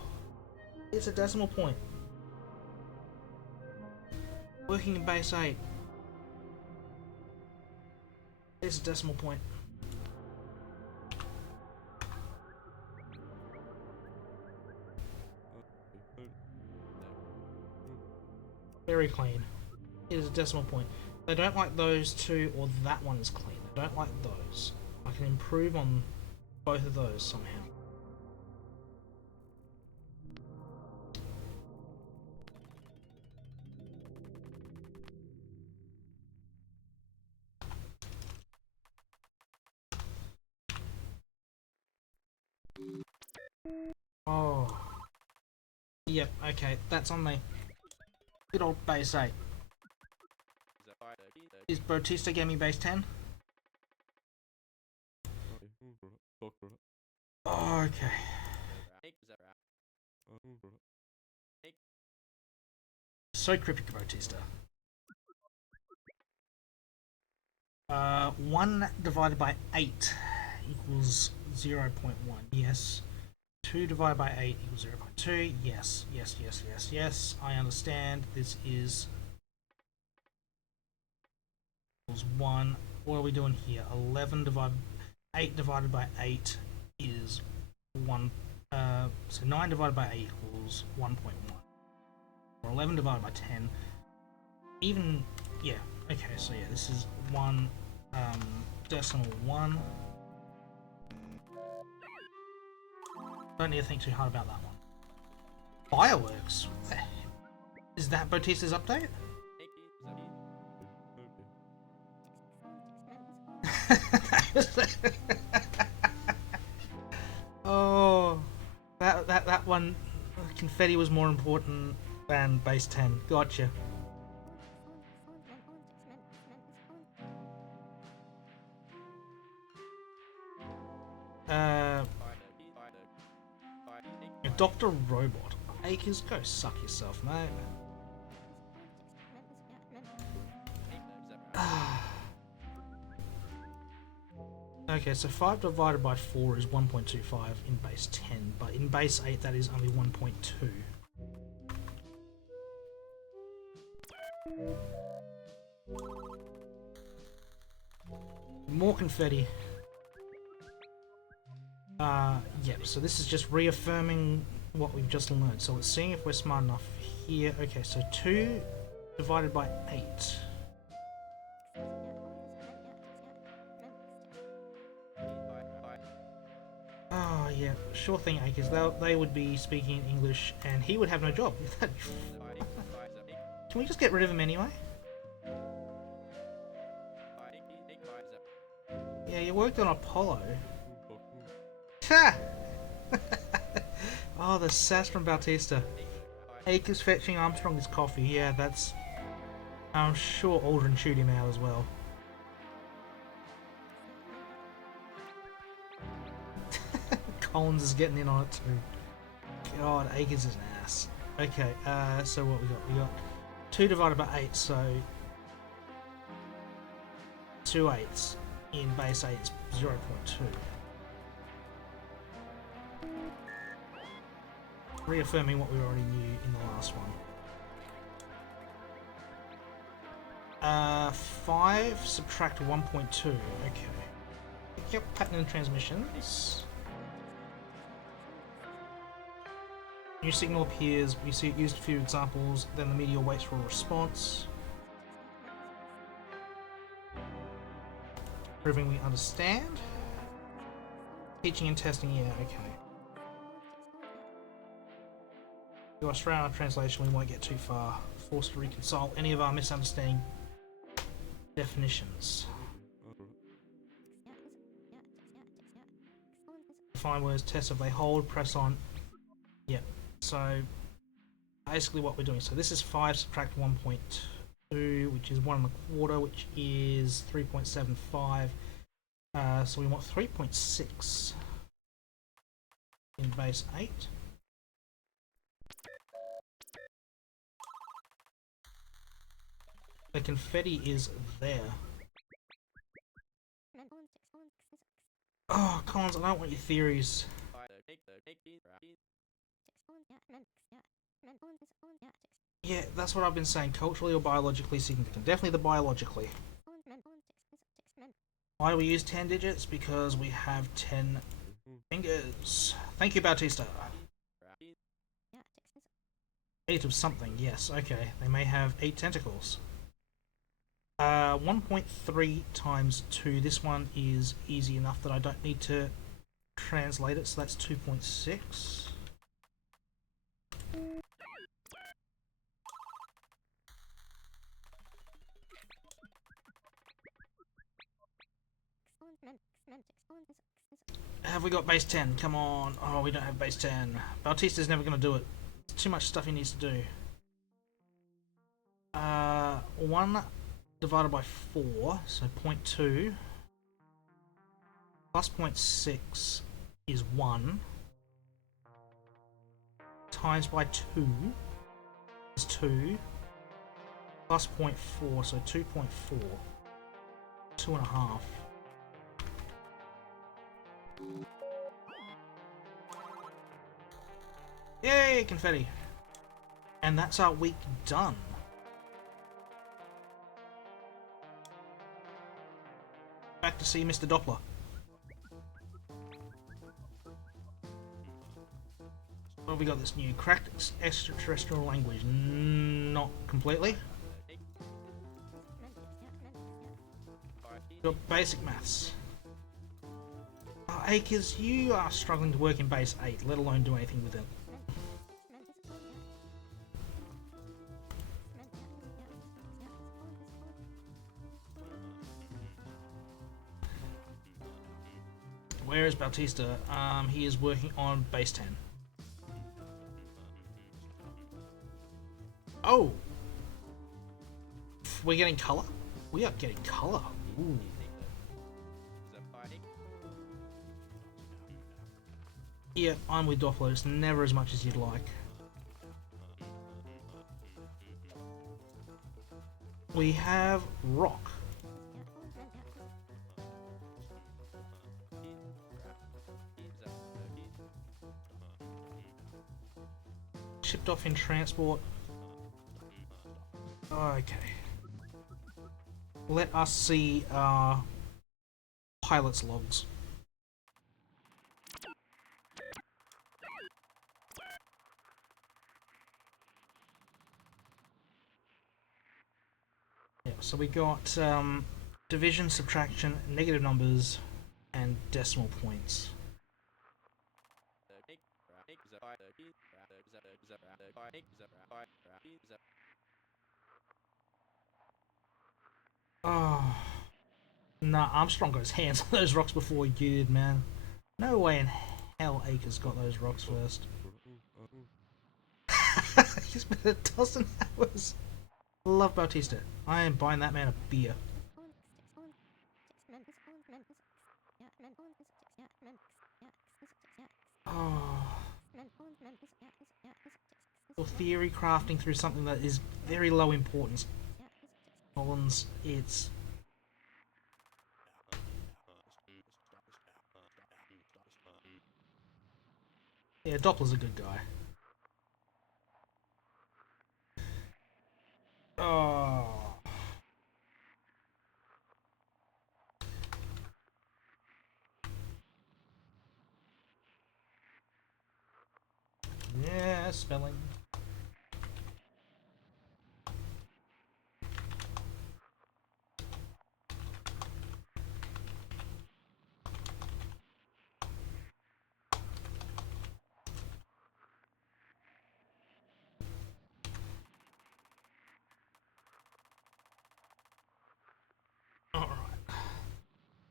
it's a decimal point. Working in base 8. It's a decimal point. Very clean. It is a decimal point. They don't like those two, or that one is clean. They don't like those. I can improve on both of those somehow. Oh. Yep, okay, that's on me. Good old base 8. Is Bautista gaming base 10? Oh, okay. So cryptic, Bautista. 1 divided by 8 equals 0.1. Yes. 2 divided by 8 equals 0.2. Yes, yes, yes, yes, yes. I understand. This is equals 1. What are we doing here? 8 divided by 8 is 1. So 9 divided by 8 equals 1.1. Or 11 divided by 10. Even, yeah, okay, so yeah, this is 1 decimal 1. Don't need to think too hard about that one. Fireworks? Is that Batista's update? Oh, that one, confetti was more important than base 10. Gotcha. Dr. Robot. Acres, go suck yourself, mate. Okay, so 5 divided by 4 is 1.25 in base 10, but in base 8 that is only 1.2. More confetti. Yep, so this is just reaffirming what we've just learned. So let's see if we're smart enough here. Okay, so 2 divided by 8. Oh, yeah, sure thing, Acres. They would be speaking English, and he would have no job. Can we just get rid of him anyway? Yeah, you worked on Apollo. Ha! Oh, the sass from Bautista. Acres fetching Armstrong's coffee. Yeah, that's... I'm sure Aldrin chewed him out as well. Collins is getting in on it too. God, Acres is an ass. Okay, so what we got? We got 2 divided by 8, so 2 8s in base 8 is 0.2. Reaffirming what we already knew in the last one. 5 subtract 1.2. Okay. Yep, pattern and transmissions. New signal appears, we see it used a few examples, then the meteor waits for a response. Proving we understand. Teaching and testing, yeah, okay. Go straight out of translation, we won't get too far. Forced to reconcile any of our misunderstanding definitions. Define words, test if they hold, press on. Yep, so basically what we're doing. So this is 5 subtract 1.2, which is 1 1/4, which is 3.75. So we want 3.6 in base 8. The confetti is there. Oh, Collins, I don't want your theories. Yeah, that's what I've been saying. Culturally or biologically significant. Definitely the biologically. Why do we use 10 digits? Because we have 10 fingers. Thank you, Bautista. 8 of something, yes, okay. They may have 8 tentacles. 1.3 times 2. This one is easy enough that I don't need to translate it, so that's 2.6. Have we got base 10? Come on. Oh, we don't have base 10. Bautista's never going to do it. There's too much stuff he needs to do. 1 divided by 4, so 0.2, plus 0.6 is 1, times by 2 is 2, plus 0.4, so 2.4, 2.5. Yay, confetti! And that's our week done. Back to see Mr. Doppler. Well, we got this new cracked extraterrestrial language. Not completely. Got basic maths. Acres, you are struggling to work in base 8, let alone do anything with it. Where is Bautista? He is working on base 10. Oh! We're getting colour? We are getting colour. Ooh. Yeah, I'm with Doppler. It's never as much as you'd like. We have rock. Shipped off in transport. Okay. Let us see pilot's logs. Yeah, so we got division, subtraction, negative numbers, and decimal points. Oh, nah, Armstrong got his hands on those rocks before you did, man. No way in hell Akers got those rocks first. He spent a dozen hours. Love Bautista. I am buying that man a beer. Oh. Your theory crafting through something that is very low importance. Collins, it's... Yeah, Doppler's a good guy. Oh. Yeah, spelling. Alright.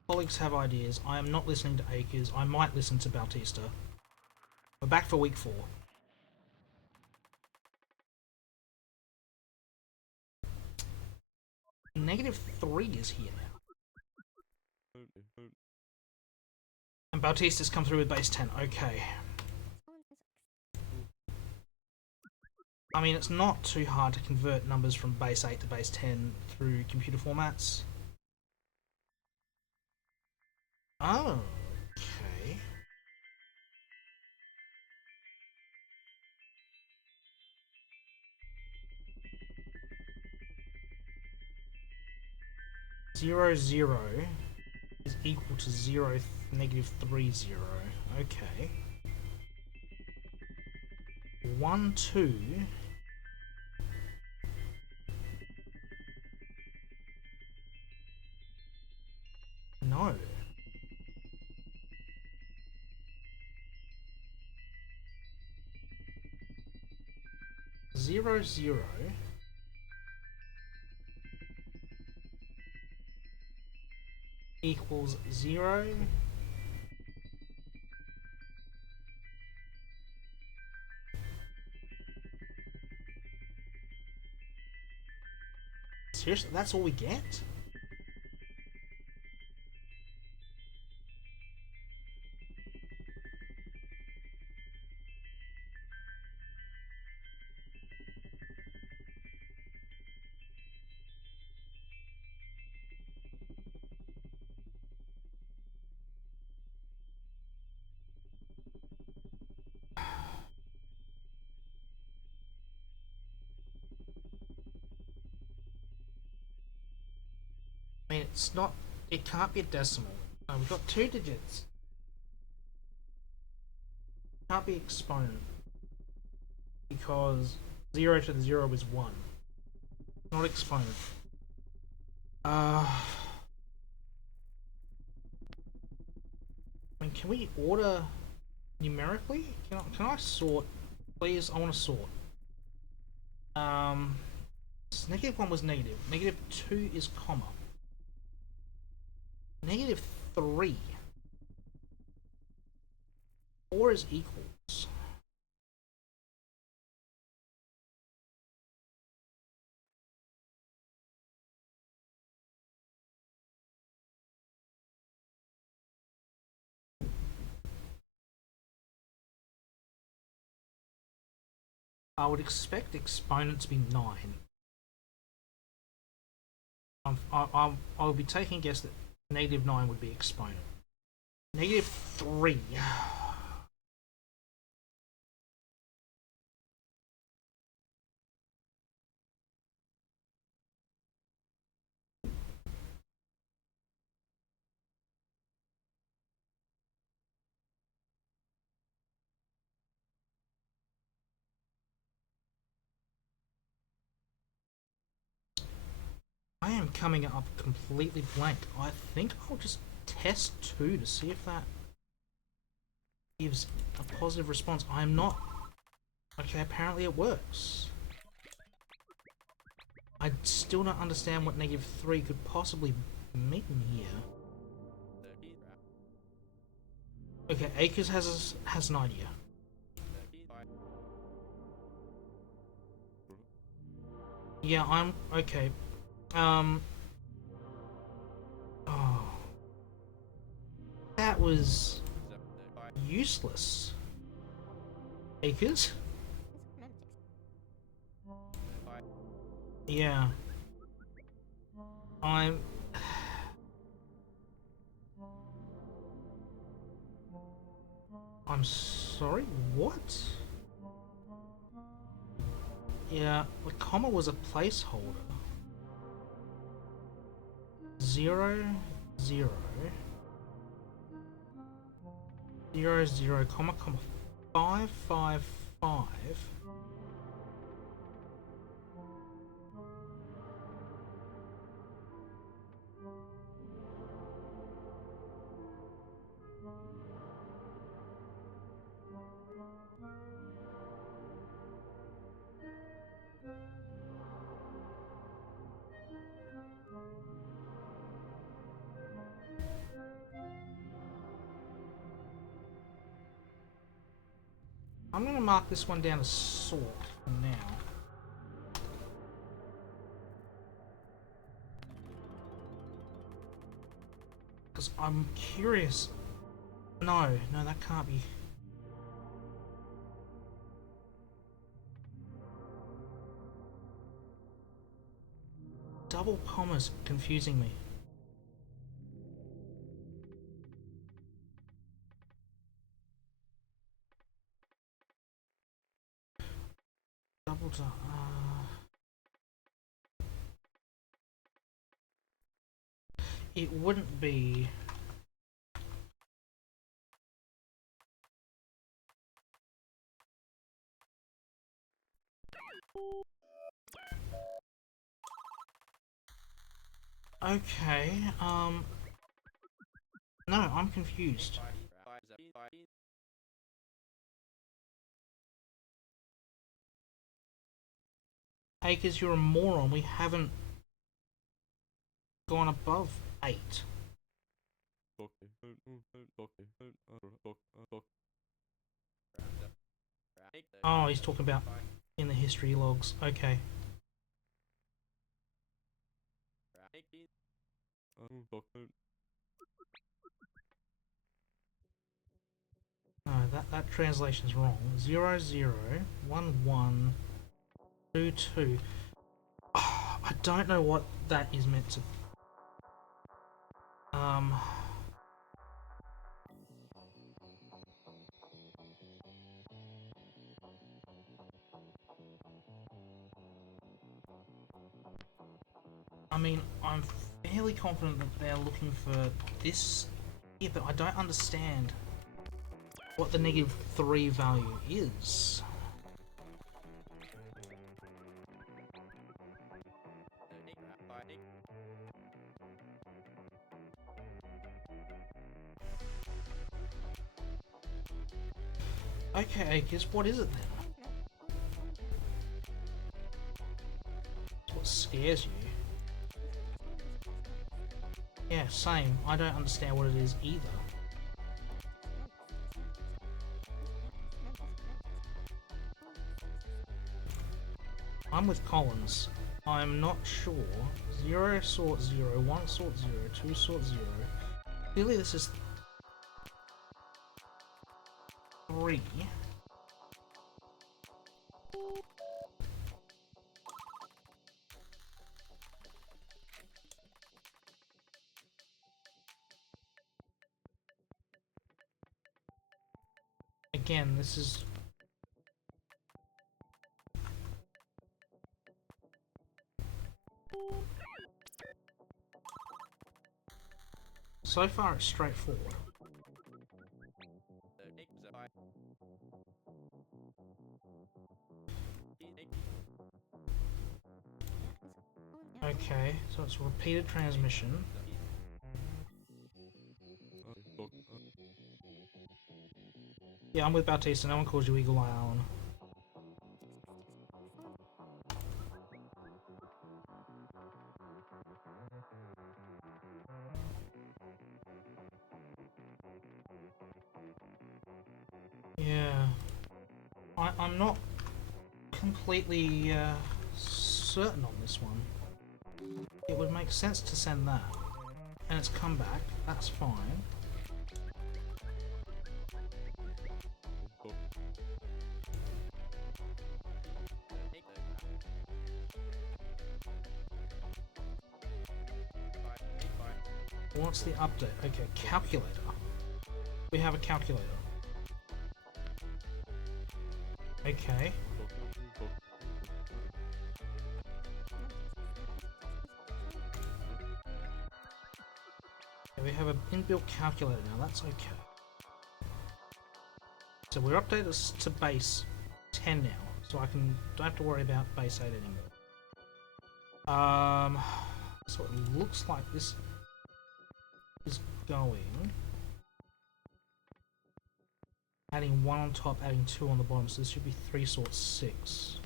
Colleagues have ideas. I am not listening to Akers. I might listen to Bautista. We're back for week 4. -3 is here now. And Bautista's come through with base 10. Okay. I mean, it's not too hard to convert numbers from base 8 to base 10 through computer formats. Oh, okay. Zero zero is equal to -30. Okay. 1 2. No. 0 0 equals 0. Seriously, that's all we get? I mean, it's not. It can't be a decimal. We've got 2 digits. It can't be exponent. because 0 to the 0 is 1. Not exponent. I mean, can we order numerically? Can I sort? Please, I want to sort. -1 was negative. -2 is comma. -3. 4 is equals. I would expect exponent to be 9. I'll be taking a guess that -9 would be exponent. -3. I am coming up completely blank. I think I'll just test 2 to see if that gives a positive response. I'm not... Okay, apparently it works. I still don't understand what -3 could possibly mean here. Okay, Akers has an idea. Yeah, I'm... Okay. Oh. That was... useless. Akers? Yeah. I'm sorry, what? Yeah, the comma was a placeholder. 0, 0, 0, 0, comma, 5, 5, 5. I'm going to mark this one down as sort for now. Because I'm curious. No, that can't be. Double commas confusing me. Double it wouldn't be. Okay, no, I'm confused. Akers, you're a moron. We haven't gone above 8. Oh, he's talking about in the history logs. Okay. No, that translation's wrong. 0, 0, 1, 1, 2, 2. Oh, I don't know what that is meant to. I mean, I'm fairly confident that they're looking for this here, but I don't understand what the -3 value is. Okay, Akis, what is it then? What scares you? Yeah, same. I don't understand what it is either. I'm with Collins. I'm not sure. 0 sort 0, 1 sort 0, 2 sort 0. Clearly this is 3. Again, this is... So far it's straightforward. Okay, so it's repeated transmission. Yeah, I'm with Bautista. No one calls you Eagle Eye Alan. Yeah. I'm not completely certain on this one. It would make sense to send that. And it's come back. That's fine. What's the update? Okay, calculator. We have a calculator. Okay. We have an inbuilt calculator now, that's okay. So we're updated to base 10 now, so don't have to worry about base 8 anymore. So it looks like this is going... Adding 1 on top, adding 2 on the bottom, so this should be 3 sort 6.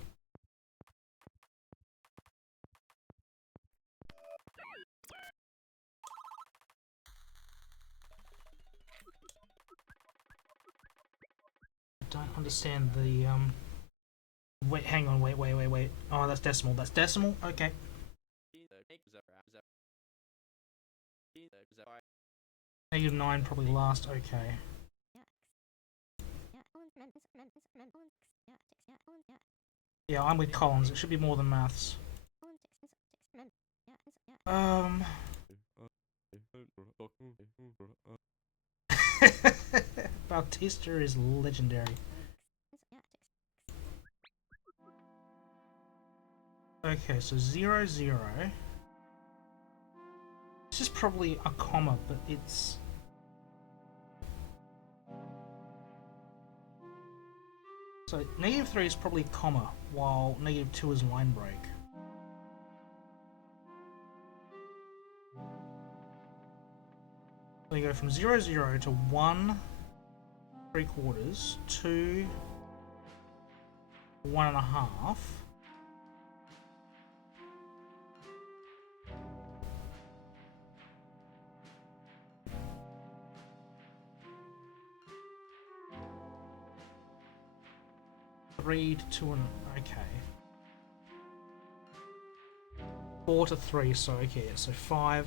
I don't understand the, Wait, hang on, wait. Oh, that's decimal, okay. -9 probably last, okay. Yeah, I'm with Collins, it should be more than maths. Bautista is legendary. Okay, so 0, 0. This is probably a comma, but it's... So -3 is probably comma, while -2 is line break. So you go from 0, 0 to 1, 3/4, 2, 1.5. Three to 2 and okay. 4 to 3, so okay, so 5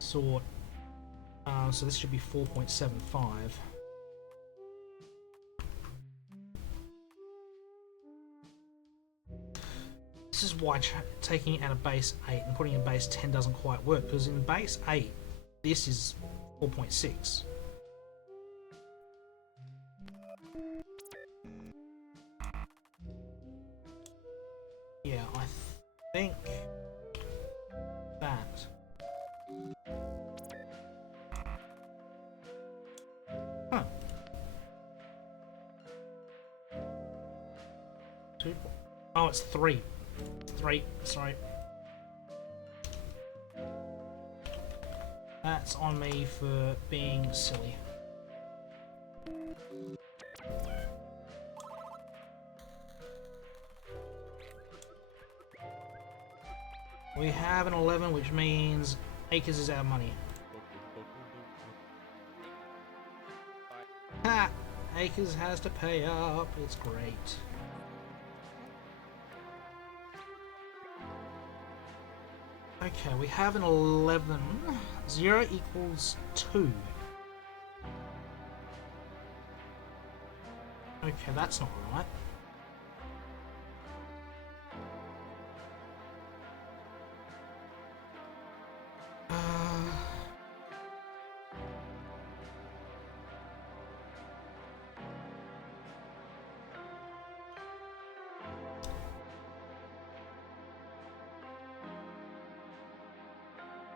sort. So this should be 4.75. This is why taking it out of base 8 and putting it in base 10 doesn't quite work, because in base 8 this is 4.6. Yeah, I think that. Huh. 2. Oh, it's 3. 3, sorry. That's on me for being silly. We have an 11, which means Acres is our money. Ha! Acres has to pay up. It's great. Okay, we have an 11. 0 equals 2. Okay, that's not right.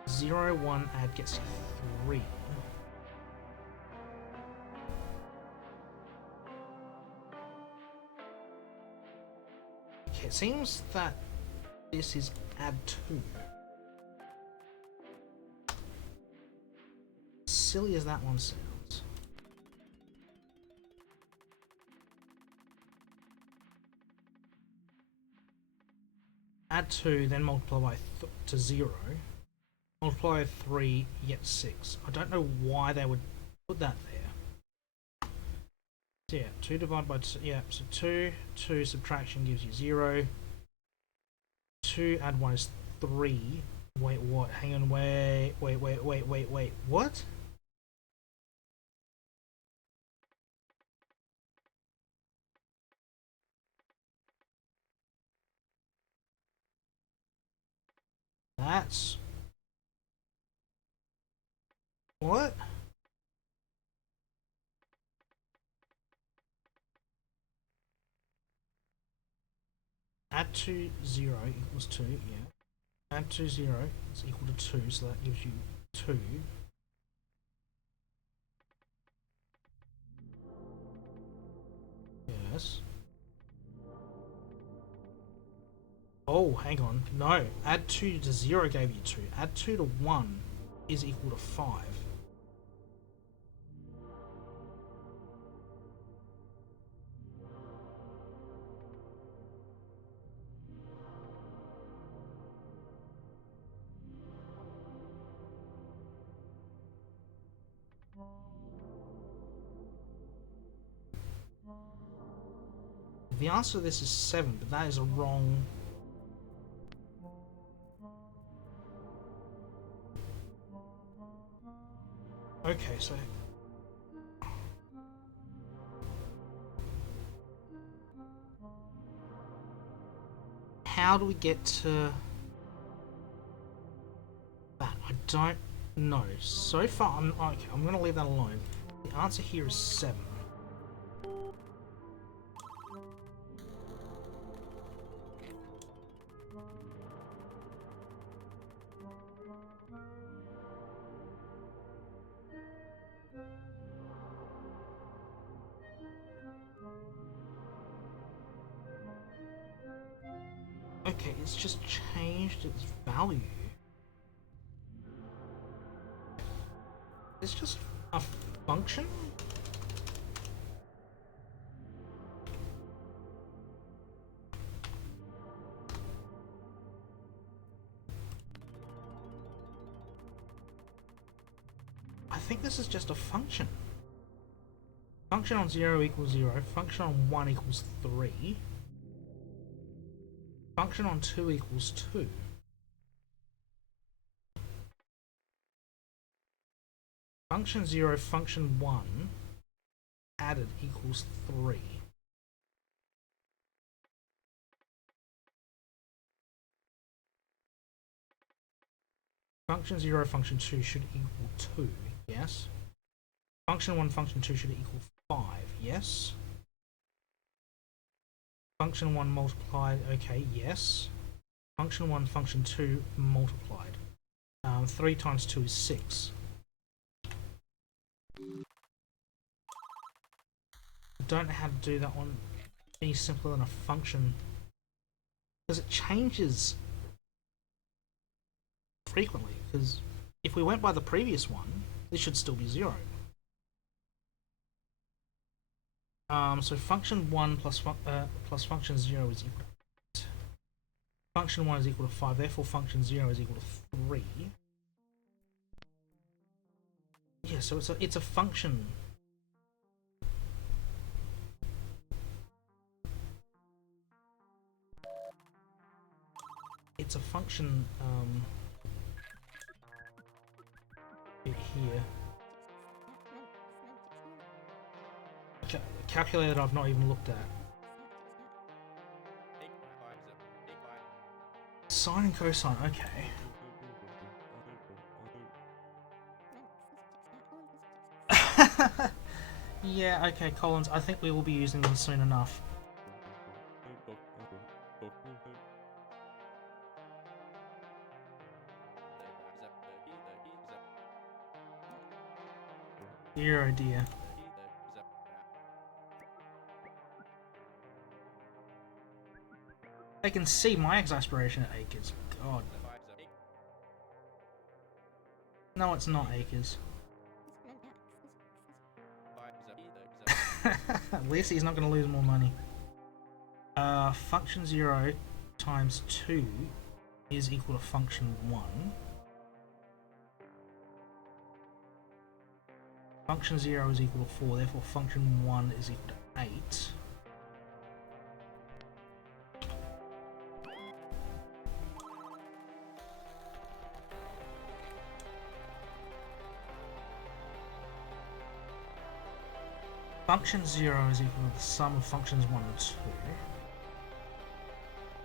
Zero, 1 add gets you 3. Okay, it seems that this is add 2. Silly as that one sounds. Add 2, then multiply by to 0. Multiply by 3, you get 6. I don't know why they would put that there. So yeah, 2 divided by 2, yeah, so 2 subtraction gives you 0. 2 add 1 is 3. Wait, what? Hang on, wait, what? That's... what? Add 2, 0 equals 2, yeah. Add 2, 0 is equal to 2, so that gives you 2. Yes. Oh, hang on. No. Add 2 to 0 gave you 2. Add 2 to 1 is equal to 5. The answer to this is 7, but that is a wrong... Okay, so... how do we get to... that? I don't know. So far, okay, I'm going to leave that alone. The answer here is 7. Okay, it's just changed its value. It's just a function? I think this is just a function. Function on 0 equals 0, function on 1 equals 3, function on 2 equals 2. Function 0, function 1 added equals 3. Function 0, function 2 should equal 2, yes? Function 1, function 2 should equal 5, yes? Function 1 multiplied, okay, yes. Function 1, function 2 multiplied. 3 times 2 is 6. I don't know how to do that one any simpler than a function. Because it changes frequently. Because if we went by the previous one, this should still be 0. So function 1 plus function 0 is equal to 8. Function 1 is equal to 5, therefore function 0 is equal to 3. Yeah, so it's a function. It's a function bit here. Calculator I've not even looked at. Sine and cosine, okay. Yeah, okay, Collins, I think we will be using them soon enough. Dear oh dear. They can see my exasperation at acres. God. No, it's not acres. At least he's not going to lose more money. Function 0 times 2 is equal to function 1. Function 0 is equal to 4, therefore function 1 is equal to 8. Function 0 is equal to the sum of functions 1 and 2.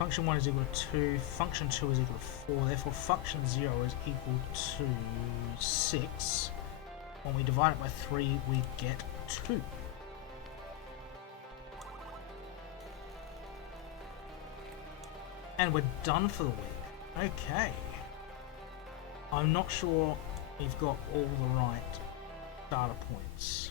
Function 1 is equal to 2, function 2 is equal to 4, therefore function 0 is equal to 6. When we divide it by 3, we get 2. And we're done for the week. Okay. I'm not sure we've got all the right data points.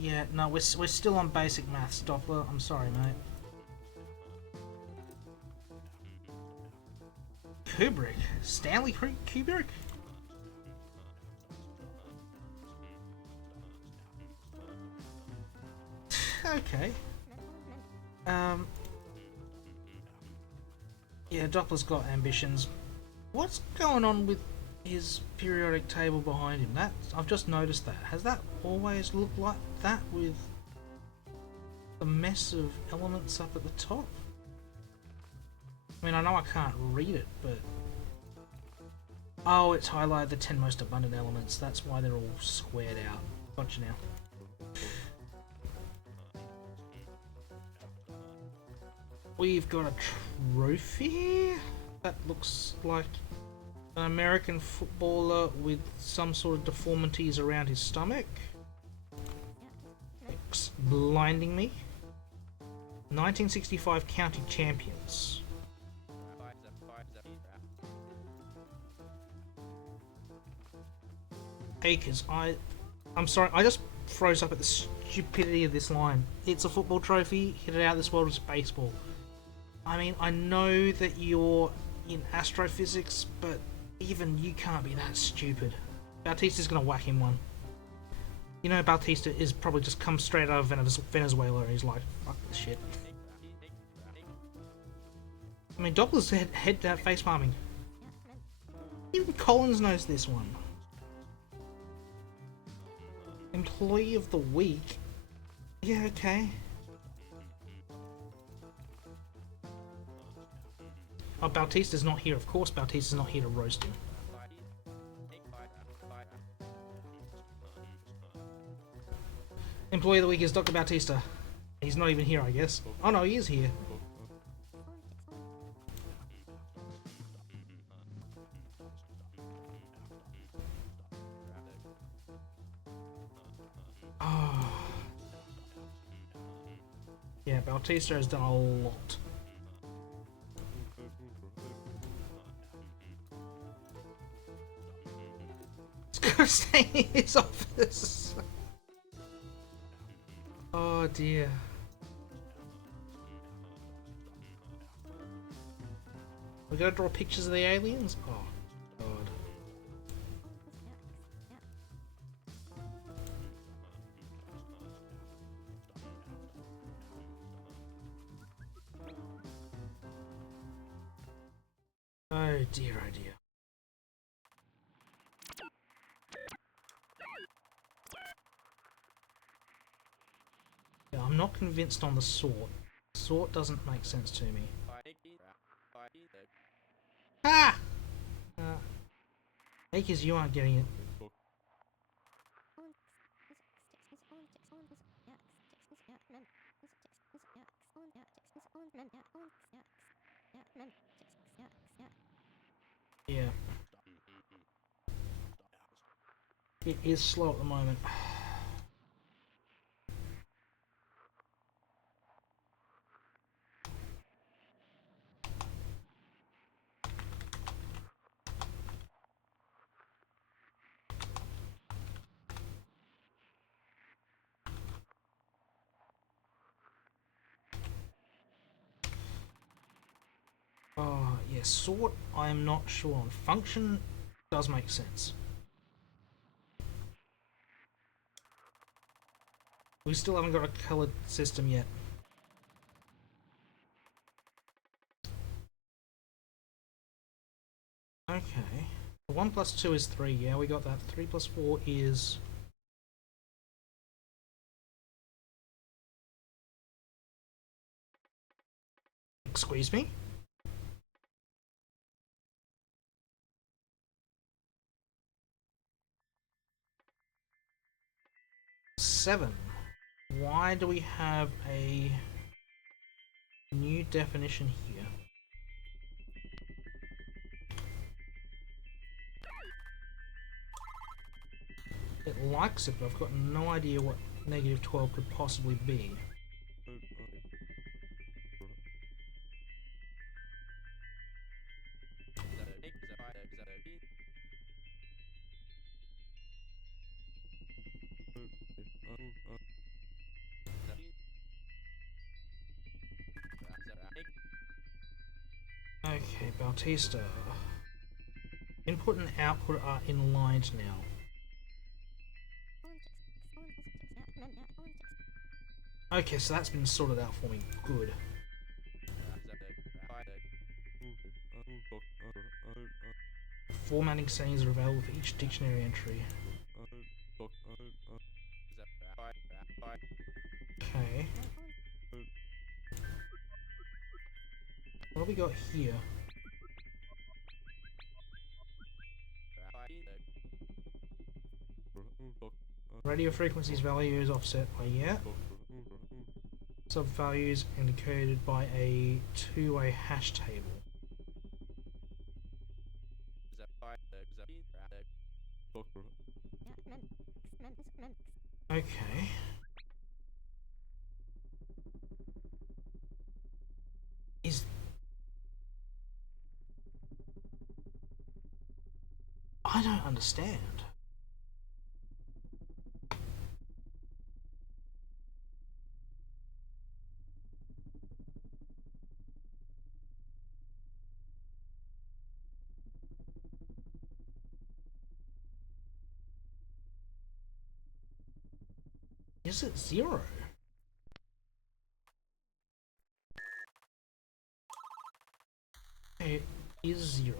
Yeah, no, we're still on basic maths, Doppler. I'm sorry, mate. Kubrick? Stanley Kubrick? Okay. Yeah, Doppler's got ambitions. What's going on with his periodic table behind him? I've just noticed that. Has that always looked like that with the mess of elements up at the top? I mean, I know I can't read it, but... Oh, it's highlighted the 10 most abundant elements. That's why they're all squared out. Gotcha now. We've got a trophy that looks like an American footballer with some sort of deformities around his stomach. It's blinding me. 1965 county champions. Acres. I'm sorry, I just froze up at the stupidity of this line. It's a football trophy, hit it out of this world, it's baseball. I mean, I know that you're in astrophysics, but even you can't be that stupid. Bautista's gonna whack him one. You know, Bautista is probably just come straight out of Venezuela and he's like, fuck this shit. I mean, Doppler's head face palming. Even Collins knows this one. Employee of the week? Yeah, okay. Oh, Bautista's not here. Of course Bautista's not here to roast him. Employee of the week is Dr. Bautista. He's not even here, I guess. Oh no, he is here. Oh. Yeah, Bautista has done a lot. Let's go stay in his office. Oh dear. We gotta draw pictures of the aliens? Oh god. Oh dear, oh dear. Yeah, I'm not convinced on the sort. Sort doesn't make sense to me. Ah! Because you aren't getting it. Yeah. It is slow at the moment. Oh, yeah, sort I am not sure on. Function does make sense. We still haven't got a coloured system yet. Okay. 1 plus 2 is 3, yeah, we got that. 3 plus 4 is... Excuse me? 7. Why do we have a new definition here? It likes it, but I've got no idea what negative 12 could possibly be. Okay, Bautista. Input and output are inlined now. Okay, so that's been sorted out for me. Good. Formatting settings are available for each dictionary entry. Okay. What have we got here? Radio frequencies values offset by yeah. Sub values encoded by a two-way hash table. Okay. Is... I don't understand. Is it 0? It is 0.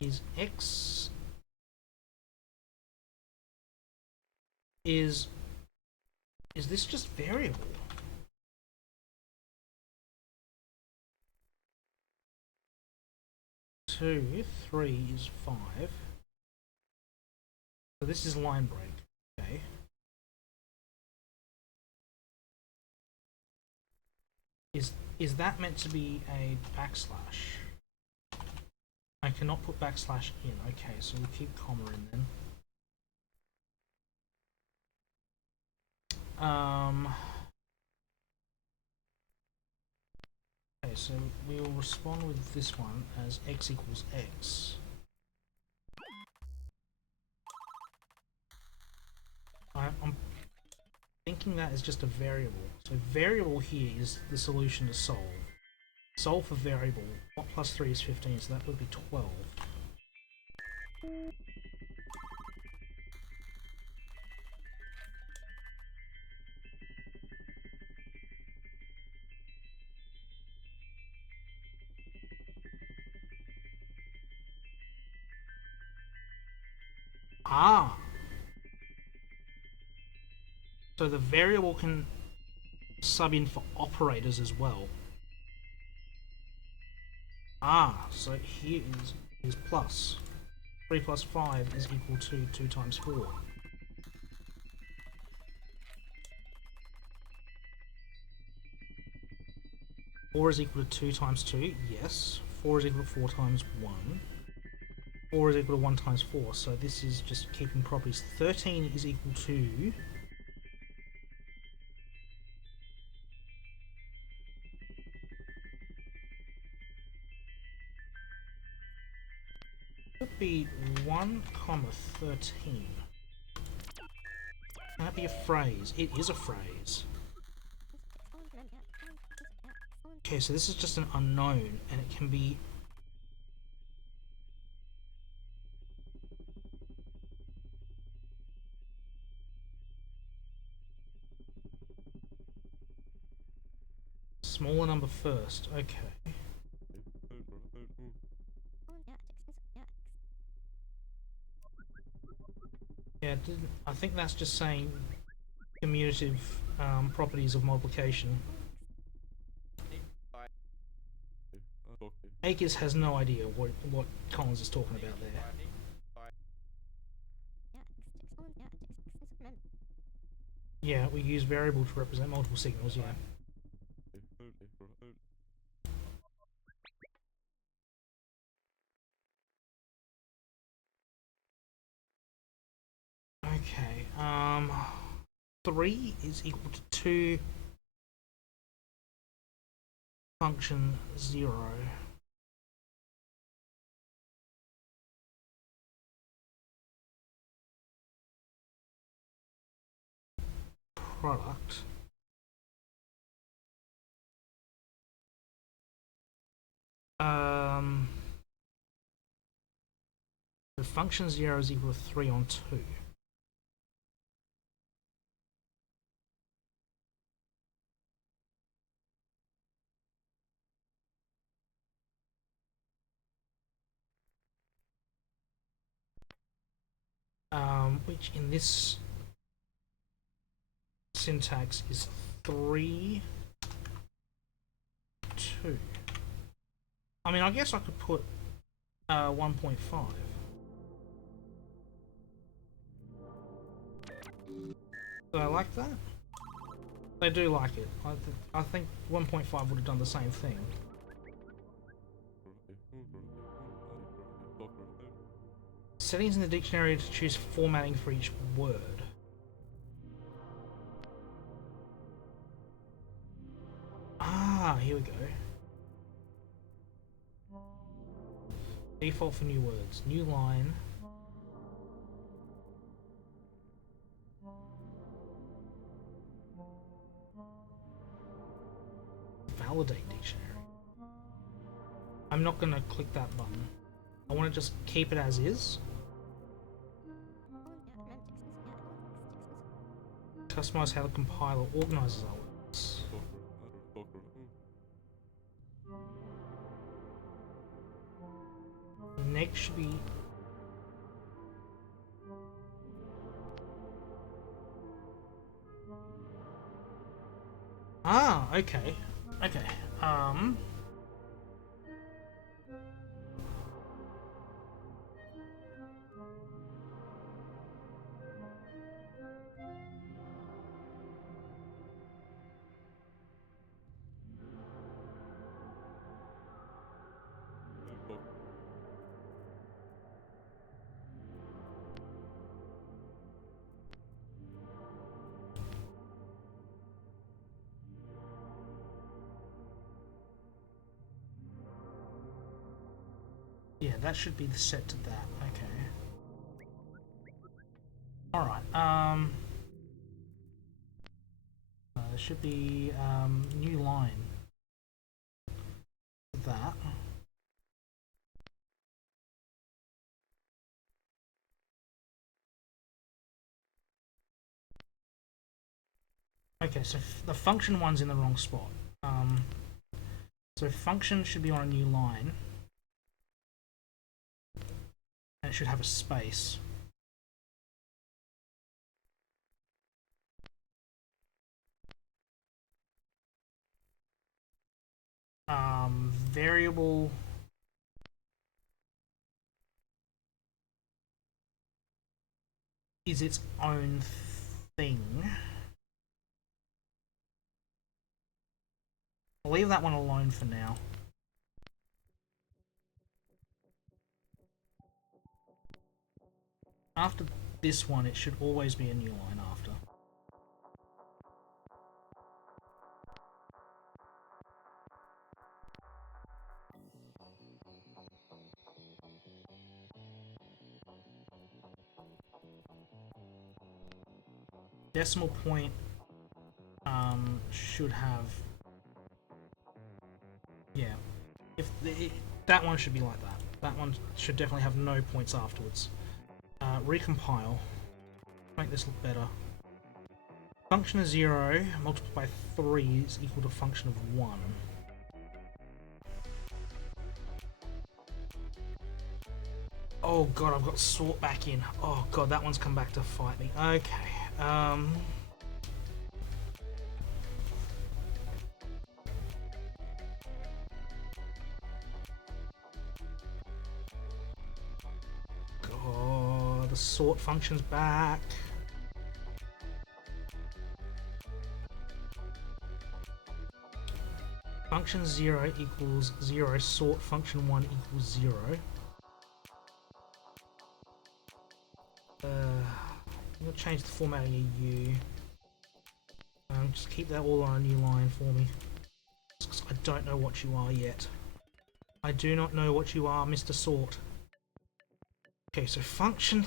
Is X... Is this just variable? 2, 3 is 5. So this is line break. Okay. Is that meant to be a backslash? I cannot put backslash in. Okay, so we'll keep comma in then. Okay, so we will respond with this one as x equals x. I'm thinking that is just a variable. So variable here is the solution to solve. Solve for variable. What plus 3 is 15, so that would be 12. Ah, so the variable can sub in for operators as well. Ah, so here is plus. 3 plus 5 is equal to 2 times 4. 4 is equal to 2 times 2, yes. 4 is equal to 4 times 1. 4 is equal to 1 times 4, so this is just keeping properties. 13 is equal to... Could be 1 comma 13. Can that be a phrase? It is a phrase. Okay, so this is just an unknown, and it can be... Smaller number first, okay. Yeah, I think that's just saying commutative properties of multiplication. Akers has no idea what Collins is talking about there. Yeah, we use variable to represent multiple signals, yeah. Okay, 3 is equal to 2 function 0. Product. The function 0 is equal to 3 on 2. Which in this syntax is 3, 2. I mean, I guess I could put 1.5. Do I like that? They do like it. I think 1.5 would have done the same thing. Settings in the dictionary to choose formatting for each word. Ah, here we go. Default for new words. New line. Validate dictionary. I'm not going to click that button. I want to just keep it as is. Customize how the compiler organizes our words. Next should be... Ah, okay. Okay. Yeah, that should be the set to that. Okay. Alright, there should be new line. That. Okay, so the function one's in the wrong spot. So function should be on a new line. And it should have a space. Variable is its own thing. I'll leave that one alone for now. After this one, it should always be a new line after. Decimal point should have, yeah, that one should be like that. That one should definitely have no points afterwards. Recompile, make this look better. Function of 0 multiplied by 3 is equal to function of 1. Oh god, I've got sort back in. Oh god, that one's come back to fight me. Okay. God, the sort function's back. Function 0 equals 0, sort function 1 equals 0. I'm going to change the formatting of U. Just keep that all on a new line for me. Because I don't know what you are yet. I do not know what you are, Mr. Sort. Okay, so function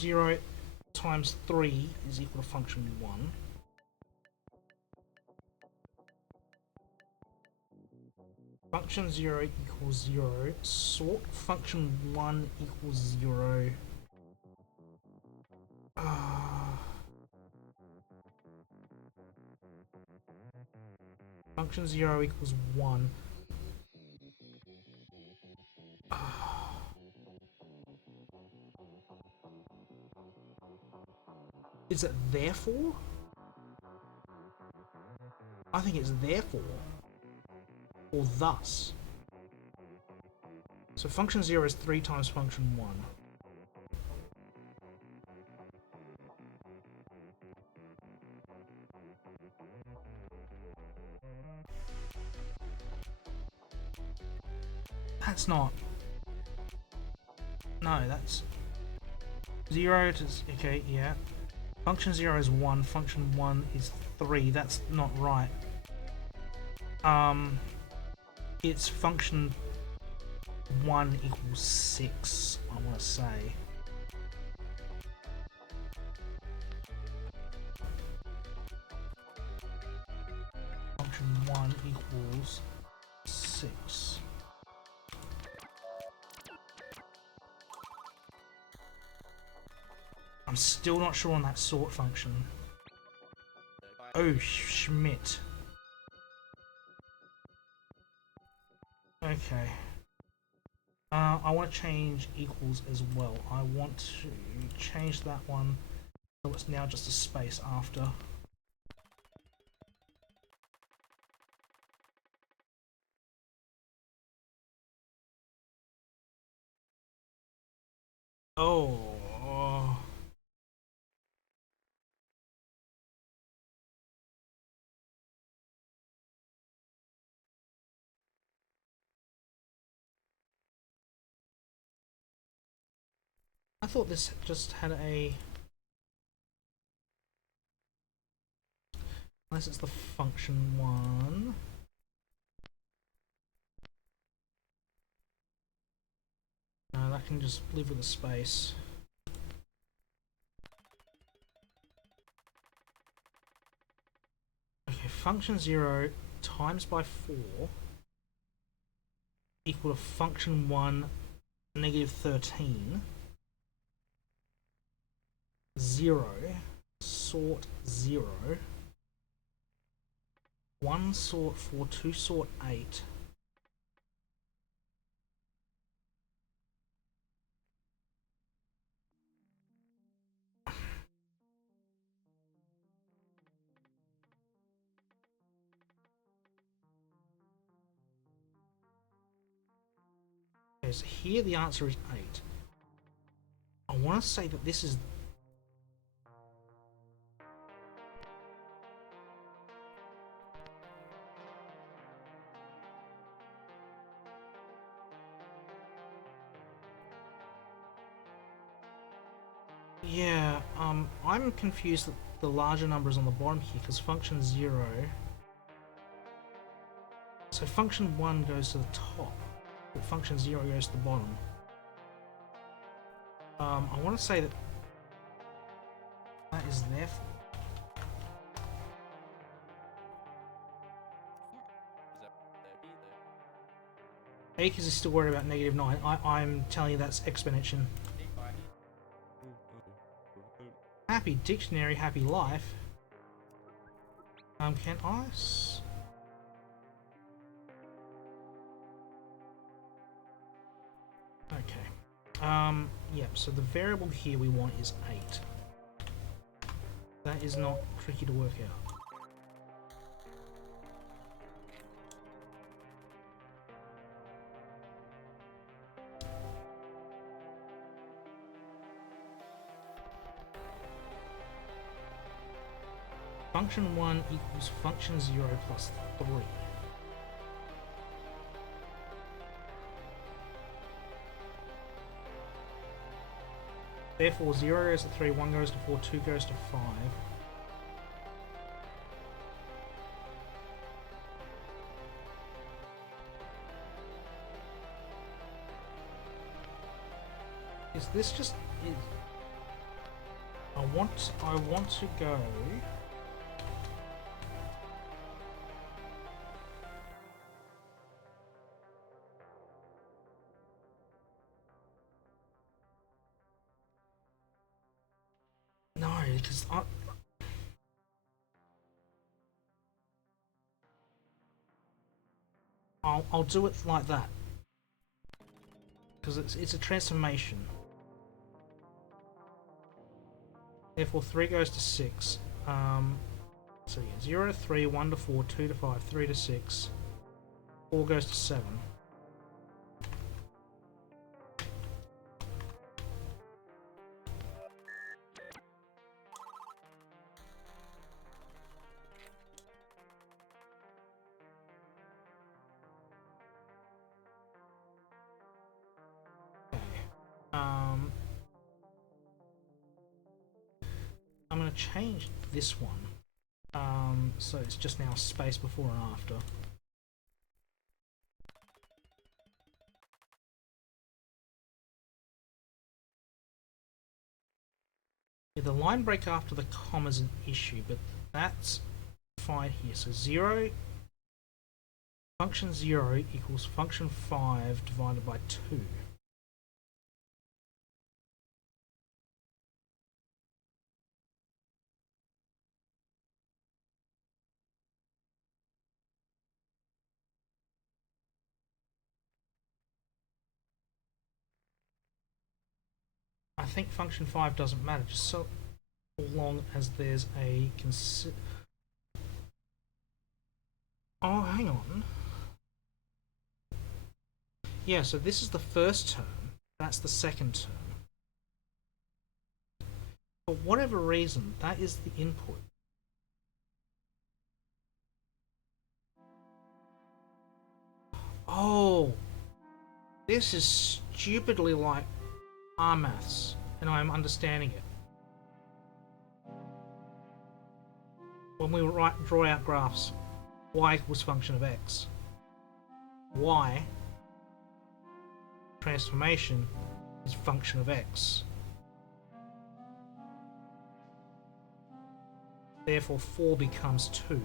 0 times 3 is equal to function 1. Function 0 equals 0. Sort function 1 equals 0. Function 0 equals 1. Is it therefore? I think it's therefore. Or thus. So function 0 is 3 times function 1. That's not... No, that's... 0 to... Okay, yeah. Function 0 is 1, function 1 is 3. That's not right. It's function 1 equals 6, I want to say. Function 1 equals 6. I'm still not sure on that sort function. Oh, Schmidt. Okay. I want to change equals as well. I want to change that one so it's now just a space after. Oh. I thought this just had a... Unless it's the function one. No, that can just live with a space. Okay, function 0 times by 4 equal to function 1 negative 13. 0 sort 0. 1 sort 4, 2 sort 8. Okay, so here the answer is 8. I want to say that this is... Yeah, I'm confused that the larger number is on the bottom here, because function 0... So function 1 goes to the top, but function 0 goes to the bottom. I want to say that that is there. Akers is still worried about -9. I'm telling you that's exponential. Happy dictionary, happy life. Can I? Okay. Yep, so the variable here we want is 8. That is not tricky to work out. Function 1 equals function 0 plus 3. Therefore 0 goes to 3, 1 goes to 4, 2 goes to 5. Is this just... I want to go... No, because I'll do it like that. Because it's a transformation. Therefore 3 goes to 6. So yeah, 0 to 3, 1 to 4, 2 to 5, 3 to 6. 4 goes to 7. I'm going to change this one. So it's just now space before and after. Yeah, the line break after the comma is an issue, but that's fine here. So 0, function 0 equals function 5 divided by 2. I think function 5 doesn't matter, just so long as there's a oh, hang on. Yeah, so this is the first term, that's the second term. For whatever reason, that is the input. Oh, this is stupidly like R maths, and I'm understanding it. When we draw out graphs, y equals function of x. Y transformation is function of x. Therefore 4 becomes 2.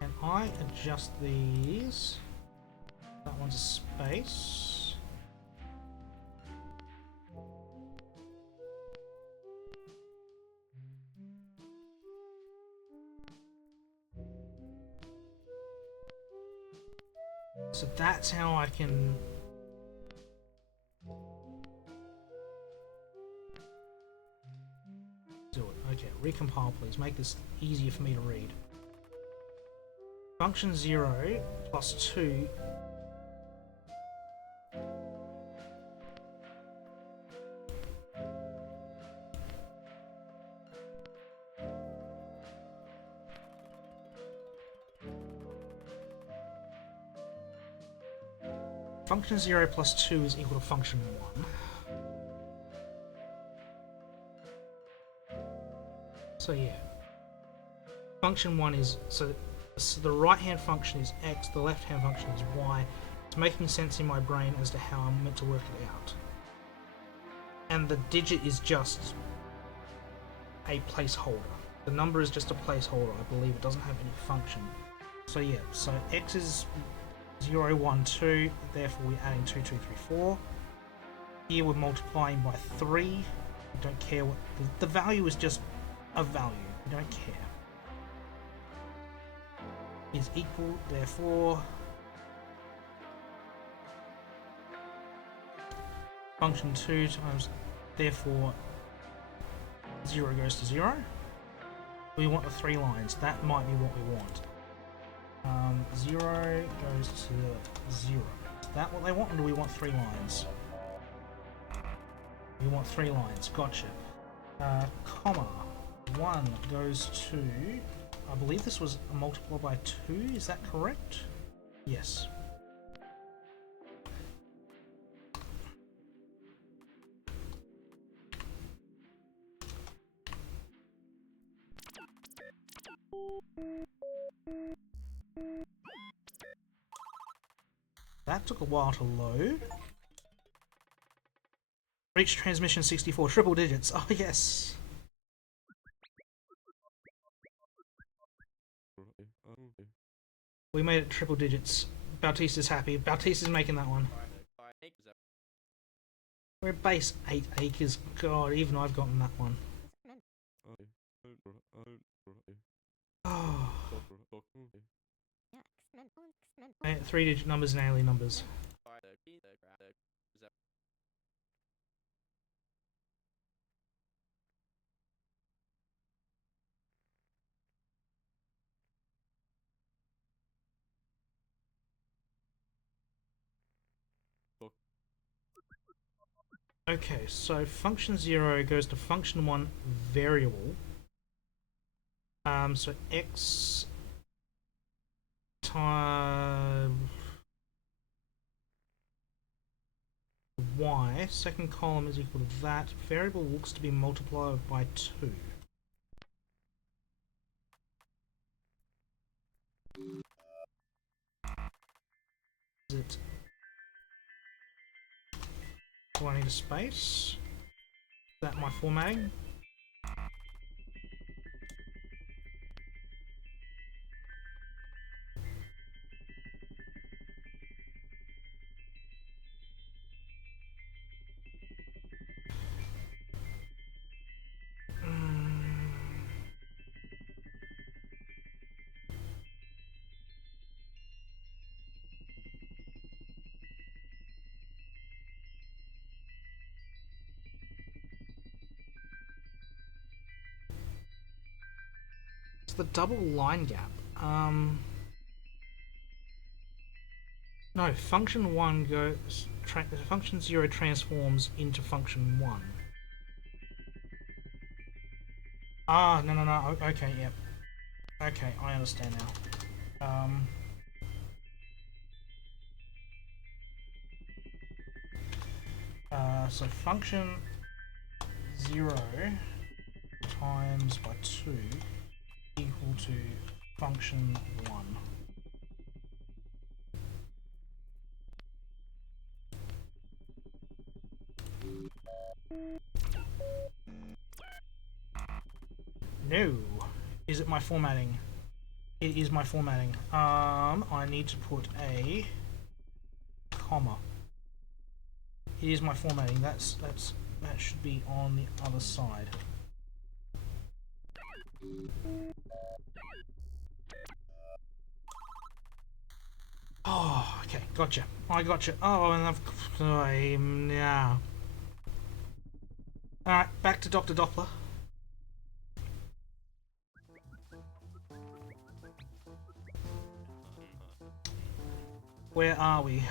Can I adjust these? That one's a space. So that's how I can do it. Okay, recompile please. Make this easier for me to read. Function 0 plus 2 Function 0 plus 2 is equal to function 1. So yeah. Function 1 is... So the right-hand function is x, the left-hand function is y. It's making sense in my brain as to how I'm meant to work it out. And the digit is just a placeholder. The number is just a placeholder, I believe. It doesn't have any function. So yeah, so x is 0, 1, 2, therefore we're adding 2, 2, 3, 4. Here we're multiplying by 3. We don't care what... The value is just a value. We don't care. Is equal, therefore... Function 2 times... Therefore... 0 goes to 0. We want the 3 lines. That might be what we want. 0 goes to 0. Is that what they want, or do we want 3 lines? We want 3 lines. Gotcha. Comma. 1 goes to... I believe this was a multiple by 2. Is that correct? Yes. That took a while to load. Reach transmission 64, triple digits. Oh yes. We made it triple digits. Bautista's happy. Bautista's making that one. We're at base 8 acres. God, even I've gotten that one. Oh. 3-digit numbers and alien numbers. Okay, so function 0 goes to function 1 variable. So x times y, second column is equal to that. Variable looks to be multiplied by 2. Is it... Do I need a space? Is that my formatting? It's the double line gap. No, function 1 goes... function 0 transforms into function 1. Ah, no. Okay, yep. Okay, I understand now. So function 0 times by 2 equal to function 1. No. Is it my formatting? It is my formatting. I need to put a comma. It is my formatting. That should be on the other side. Oh, okay. Gotcha. I gotcha. Oh, and yeah. Alright, back to Dr. Doppler. Where are we?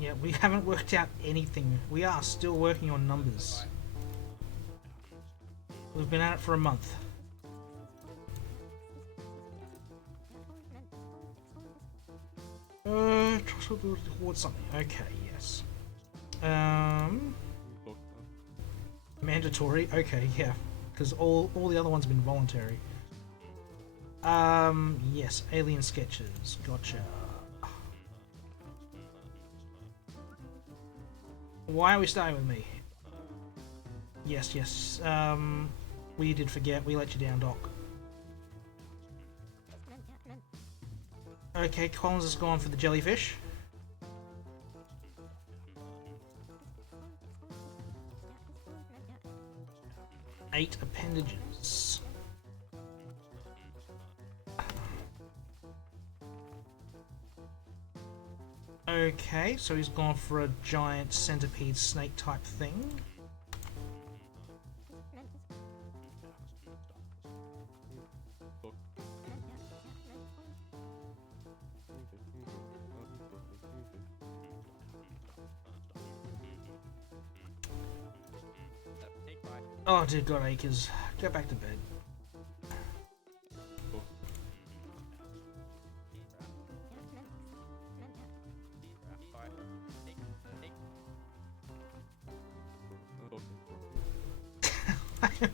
Yeah, we haven't worked out anything. We are still working on numbers. We've been at it for a month. Towards something. Okay, yes. Mandatory. Okay, yeah, because all the other ones have been voluntary. Yes, alien sketches. Gotcha. Why are we starting with me? Yes, yes. We did forget. We let you down, Doc. Okay, Collins has gone for the jellyfish. Eight appendages. Okay, so he's gone for a giant centipede snake type thing. Oh dear God, Acres. Go back to bed.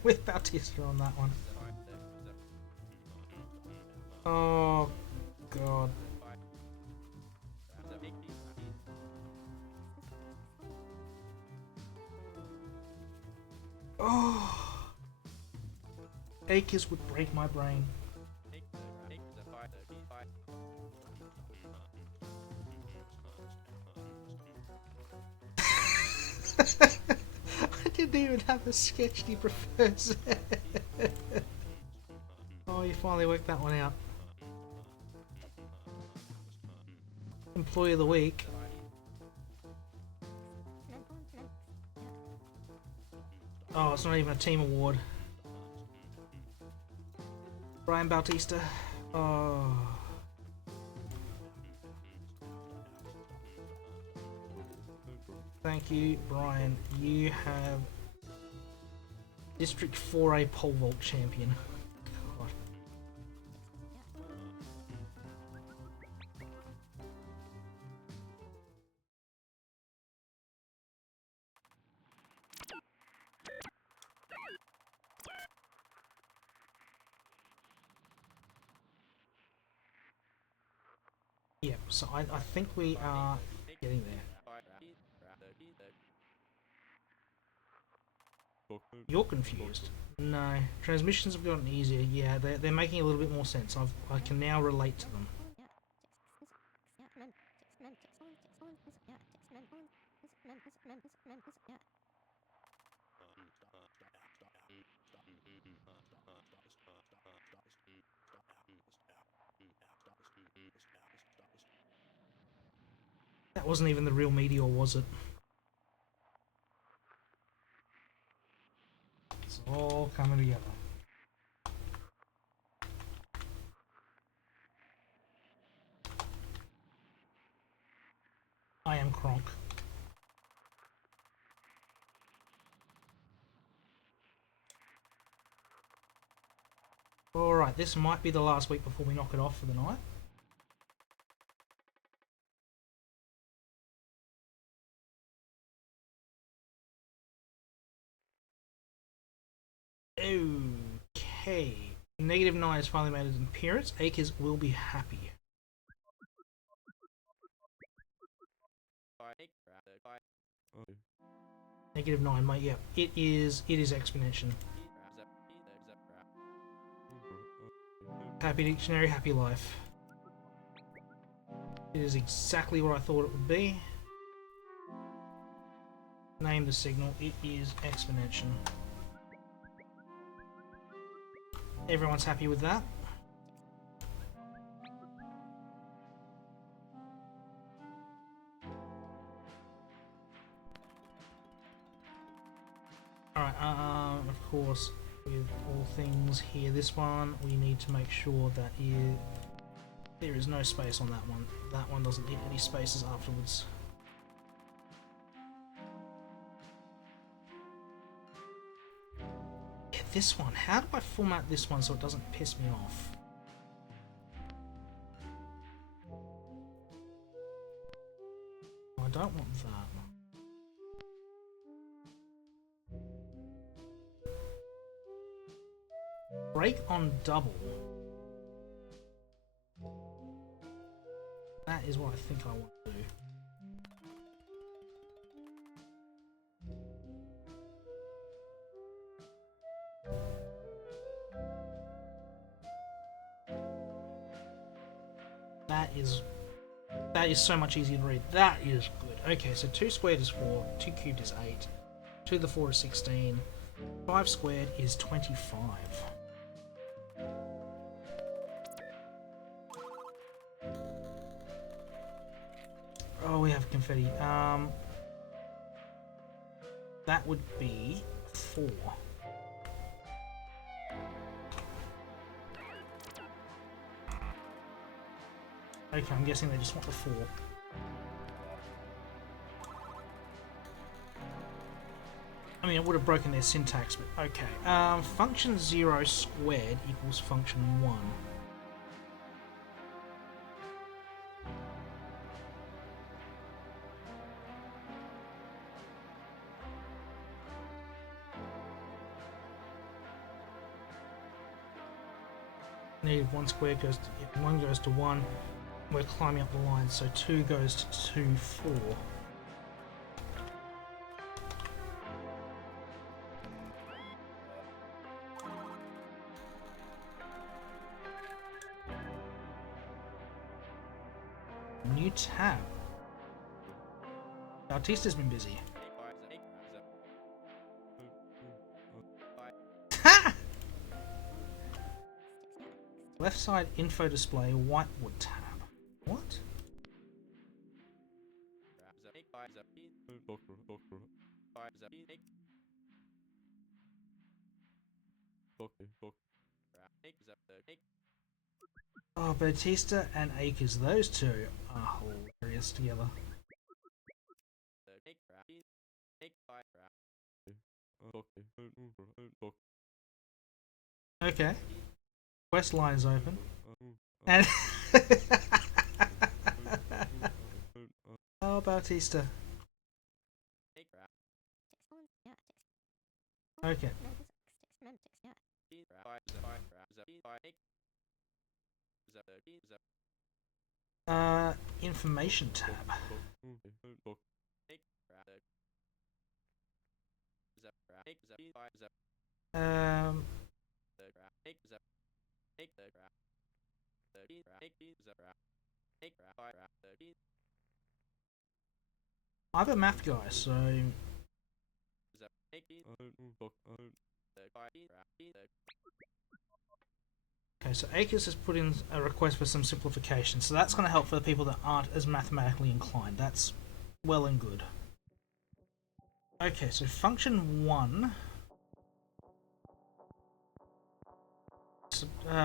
With Bautista on that one. Oh God. Oh. Acres would break my brain. I didn't even have a sketch he prefers. Oh, you finally worked that one out. Employee of the week. Oh, it's not even a team award. Brian Bautista. Oh. Thank you, Brian. You have District 4A pole vault champion. God. Yeah, so I think we are getting there. You're confused. No, transmissions have gotten easier. Yeah, they're making a little bit more sense. I can now relate to them. That wasn't even the real meteor, was it? It's all coming together. I am Kronk. Alright, this might be the last week before we knock it off for the night. Okay. -9 has finally made an appearance. Acres will be happy. -9, mate. Yeah, it is exponential. Happy dictionary, happy life. It is exactly what I thought it would be. Name the signal. It is exponential. Everyone's happy with that. Alright, of course, with all things here, this one, we need to make sure that there is no space on that one. That one doesn't need any spaces afterwards. Yeah, this one, how do I format this one so it doesn't piss me off? I don't want that. Break on double. That is what I think I want to do. That is so much easier to read. That is good. Okay, so 2 squared is 4, 2 cubed is 8, 2 to the 4 is 16, 5 squared is 25. Oh, we have confetti. That would be 4. Okay, I'm guessing they just want the 4. I mean, it would have broken their syntax, but okay. Function 0 squared equals function 1. Negative 1 squared goes to, if 1 goes to 1, we're climbing up the line, so 2 goes to 2, 4. New tab. Bautista's been busy. Left side info display, whitewood tab. What? Oh, Bautista and Akers, those two are hilarious together. Okay. Quest line is open. And oh, Bautista. Okay. Information tab. I'm a math guy, so okay, so Akers has put in a request for some simplification, so that's going to help for the people that aren't as mathematically inclined. That's well and good. Okay, so function 1,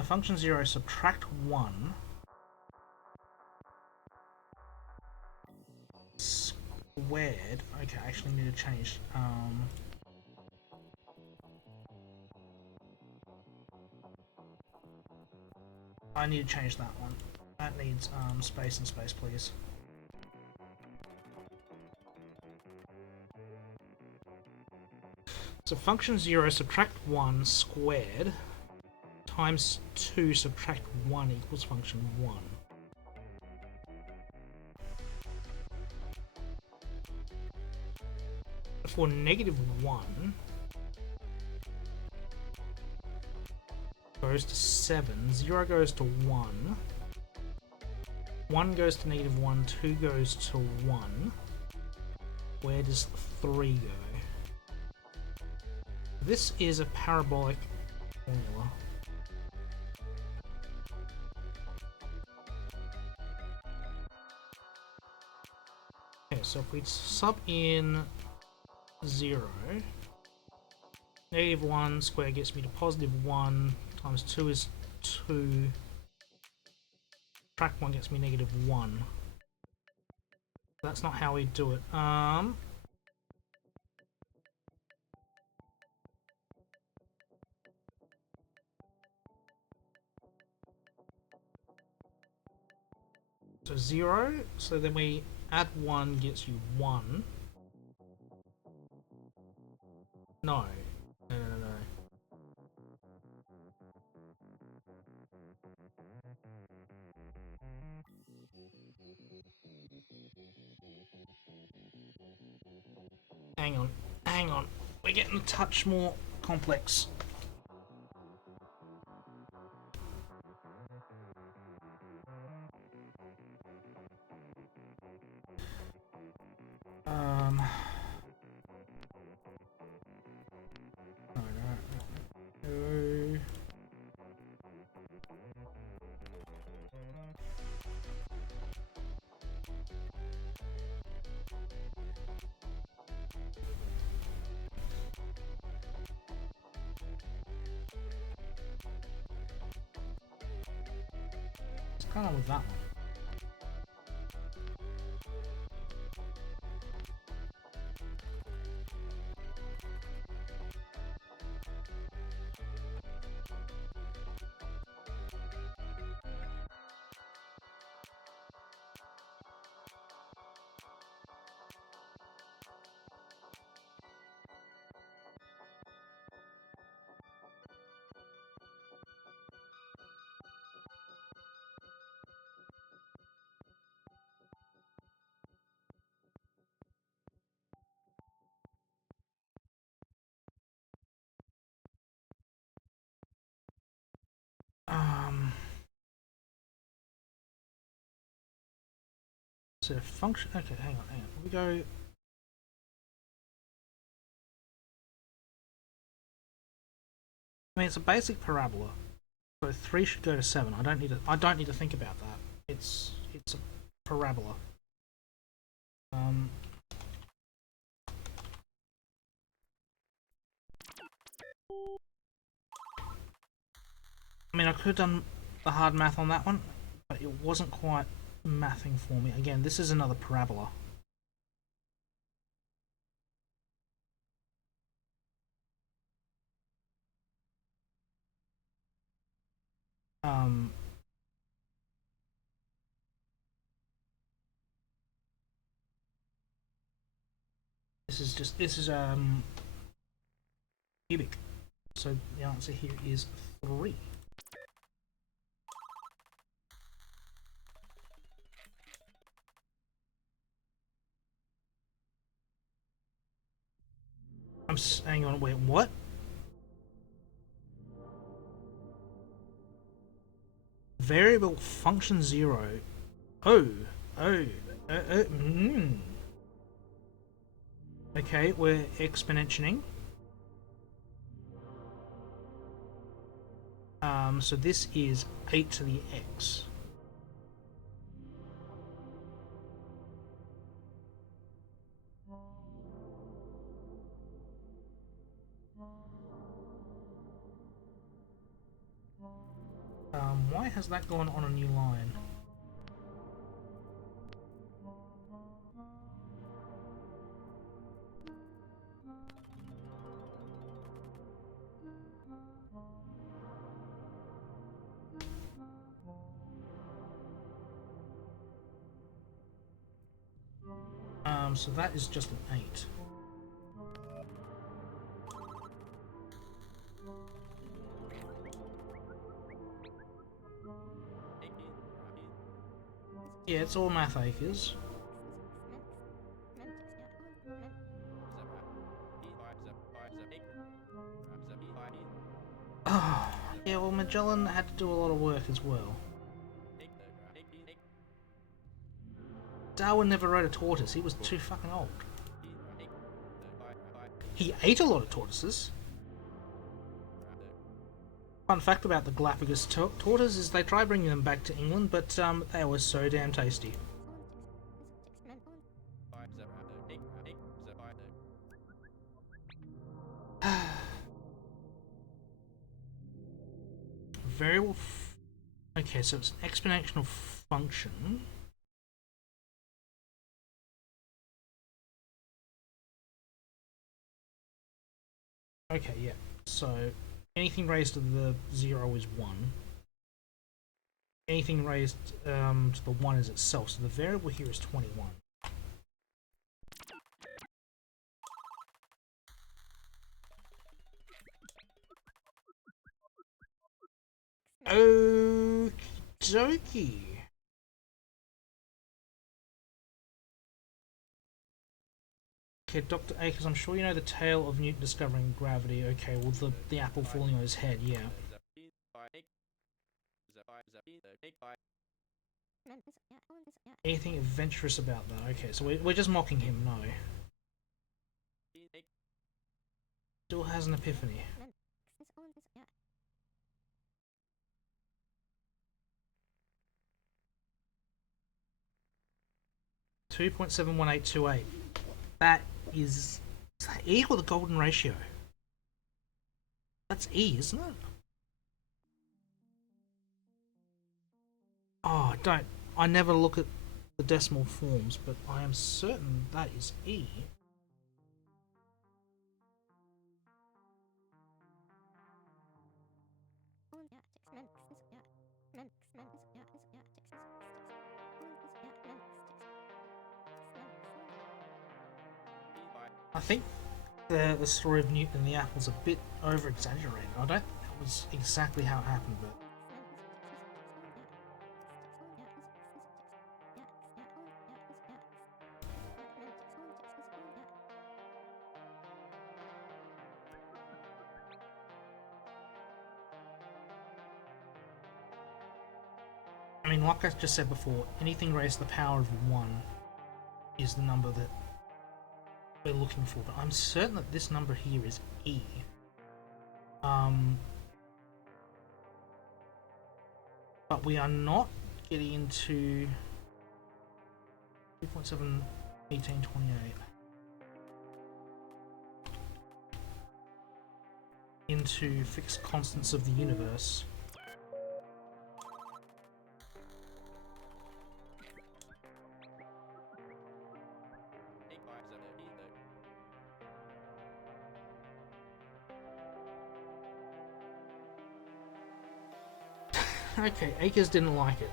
function 0, subtract 1, squared. Okay, I actually need to change. I need to change that one. That needs space and space, please. So function 0 subtract 1 squared times 2 subtract 1 equals function 1. For negative 1 goes to 7, 0 goes to 1, 1 goes to negative 1, 2 goes to 1. Where does 3 go? This is a parabolic formula. Okay, so if we sub in 0, -1 square gets me to +1 times 2 is 2. Subtract 1 gets me -1. That's not how we do it. So 0, so then we add 1 gets you 1. No. No, no, no, no. Hang on, hang on. We're getting a touch more complex. No. What's going on with that one? So function. Okay, hang on, hang on. We go. I mean, it's a basic parabola, so 3 should go to 7. I don't need to. I don't need to think about that. It's a parabola. I mean, I could have done the hard math on that one, but it wasn't quite mathing for me. Again, this is another parabola. This is cubic. So the answer here is 3. Hang on, wait, what? Variable function 0. Oh, oh, Okay, we're exponentiating. So this is 8 to the x. Why has that gone on a new line? So that is just an 8. Yeah, it's all math acres. Oh, yeah, well, Magellan had to do a lot of work as well. Darwin never rode a tortoise. He was too fucking old. He ate a lot of tortoises. Fun fact about the Galapagos tortoise is they tried bringing them back to England, but they were so damn tasty. variable. Okay, so it's an exponential function. Okay, yeah. So anything raised to the 0 is 1. Anything raised to the 1 is itself. So the variable here is 21. Okie dokie. Okay, Dr. Akers, I'm sure you know the tale of Newton discovering gravity. Okay, well, the apple falling on his head, yeah. Anything adventurous about that? Okay, so we're just mocking him, no. Still has an epiphany. .71828. That is that E or the golden ratio? That's E, isn't it? Oh, don't. I never look at the decimal forms, but I am certain that is E. I think the story of Newton and the apple's a bit over exaggerated. I don't think that was exactly how it happened, but I mean, like I just said before, anything raised to the power of 1 is the number that we're looking for, but I'm certain that this number here is E. But we are not getting into 2.7 1828 into fixed constants of the universe. Okay, Akers didn't like it.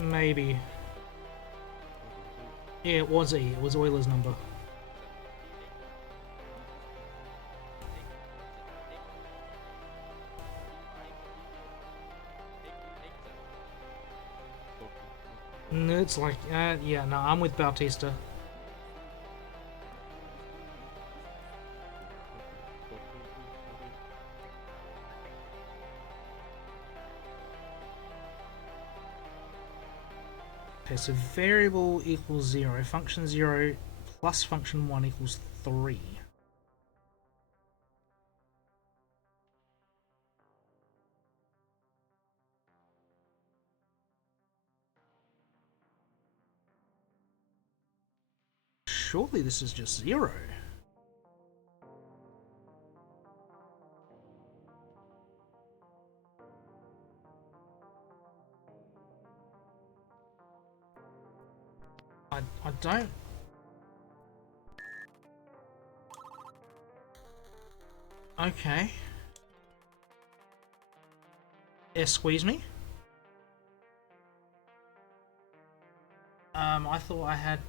Maybe. Yeah, it was E. It was Euler's number. It's like, yeah, no, I'm with Bautista. Okay, so variable equals 0, function 0 plus function 1 equals 3. Surely this is just 0. I don't... Okay. Yeah, squeeze me. I thought I had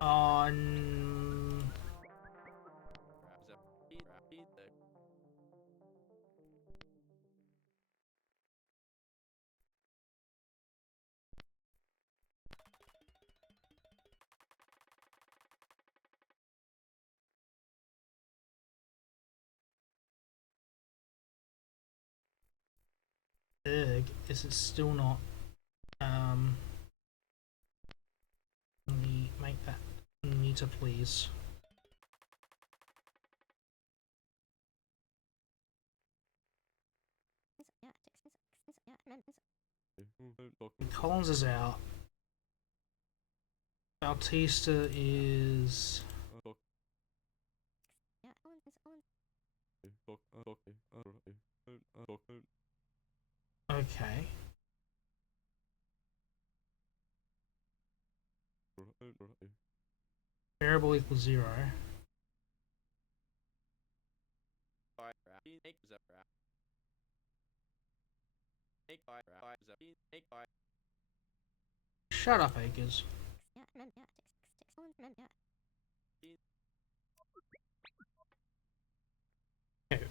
on... Is it still not... Make that neater, please. Collins is out. Bautista is... Okay. Variable equals 0. Shut up, Acres. Okay,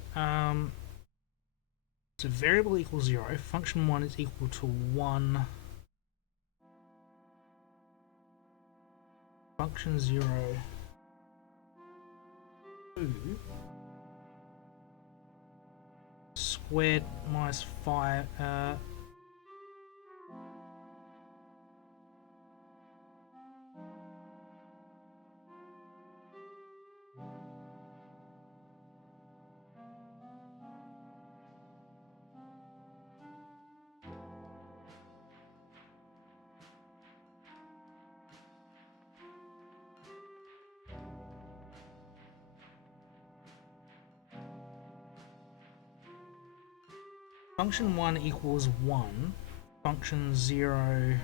so variable equals 0, function 1 is equal to 1, function 0, 2, squared minus 5, function 1 equals 1, function 0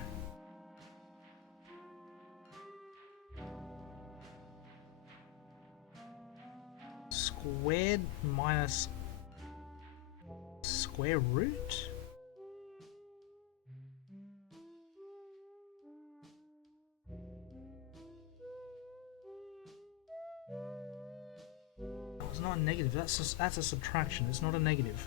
squared minus square root? Oh, it's not a negative, that's a subtraction, it's not a negative.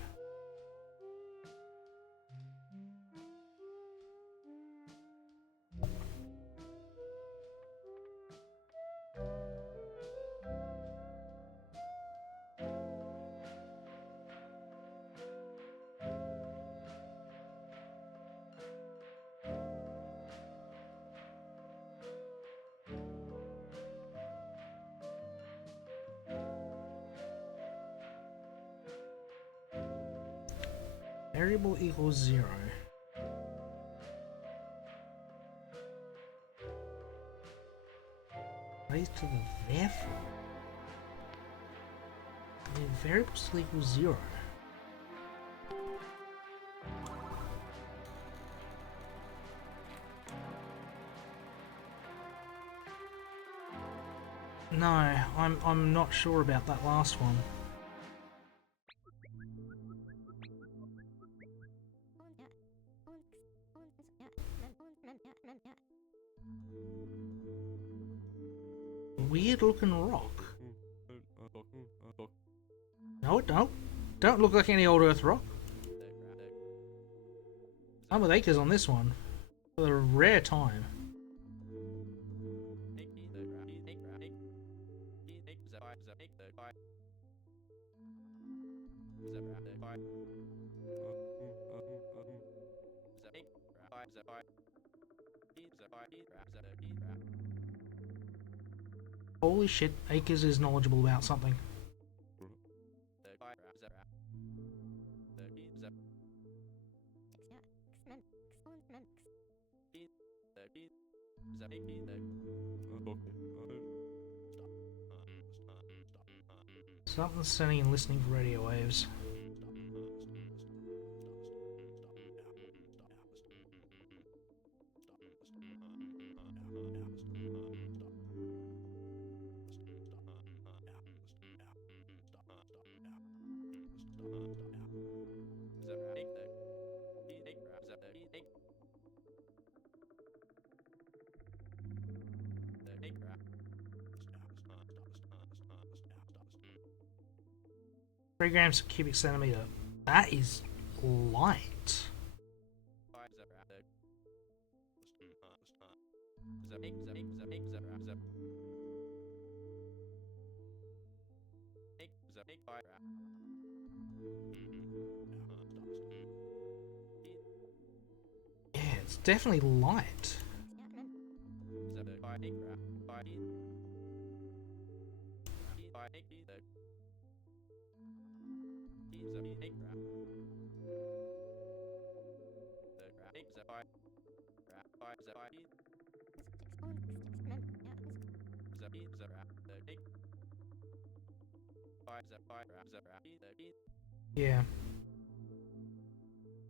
Variable equals 0. Raised to the therefore. The variable still equals 0. No, I'm not sure about that last one. Weird looking rock. No, it don't. Don't look like any old Earth rock. I'm with Acres on this one. For a rare time. Holy shit, Acres is knowledgeable about something. Something's sending and listening for radio waves. Three grams per cubic centimeter. That is light. Yeah, it's definitely light. Yeah.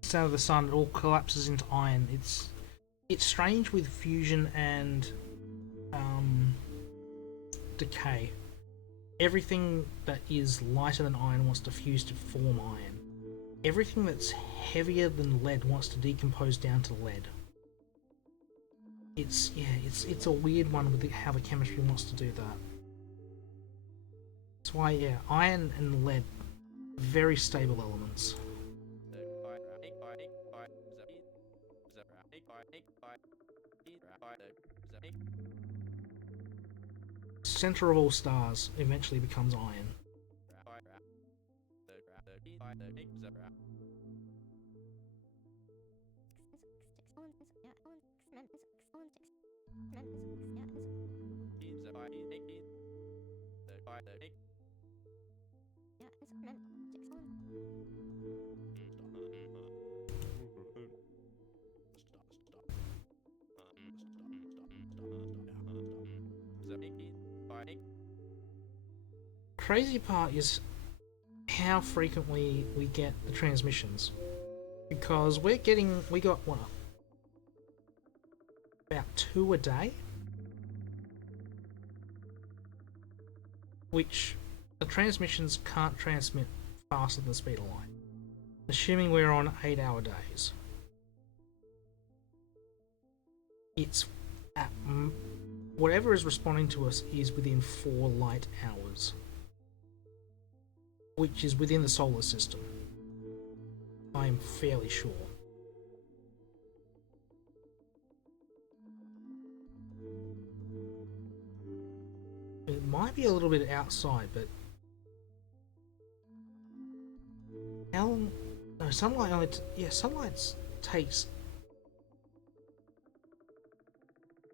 Instead of the sun, it all collapses into iron. It's strange with fusion and decay. Everything that is lighter than iron wants to fuse to form iron. Everything that's heavier than lead wants to decompose down to lead. It's a weird one with how the chemistry wants to do that. That's why, yeah, iron and lead, very stable elements. Center of all stars eventually becomes iron. Crazy part is how frequently we get the transmissions, because we got what, about 2 a day, which the transmissions can't transmit faster than the speed of light, assuming we're on 8-hour days. It's at whatever is responding to us is within 4 light hours, which is within the solar system. I am fairly sure. It might be a little bit outside, but how long? No, sunlight only. Sunlight takes.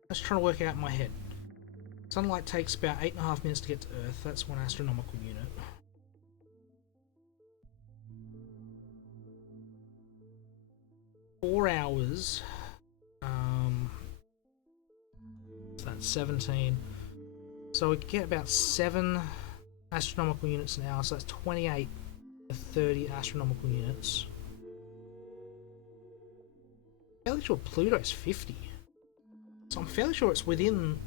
Let's try to work it out in my head. Sunlight takes about 8.5 minutes to get to Earth. That's 1 astronomical unit. Four hours. So that's 17. So we get about 7 astronomical units an hour. So that's 28 to 30 astronomical units. I'm fairly sure Pluto's 50. So I'm fairly sure it's within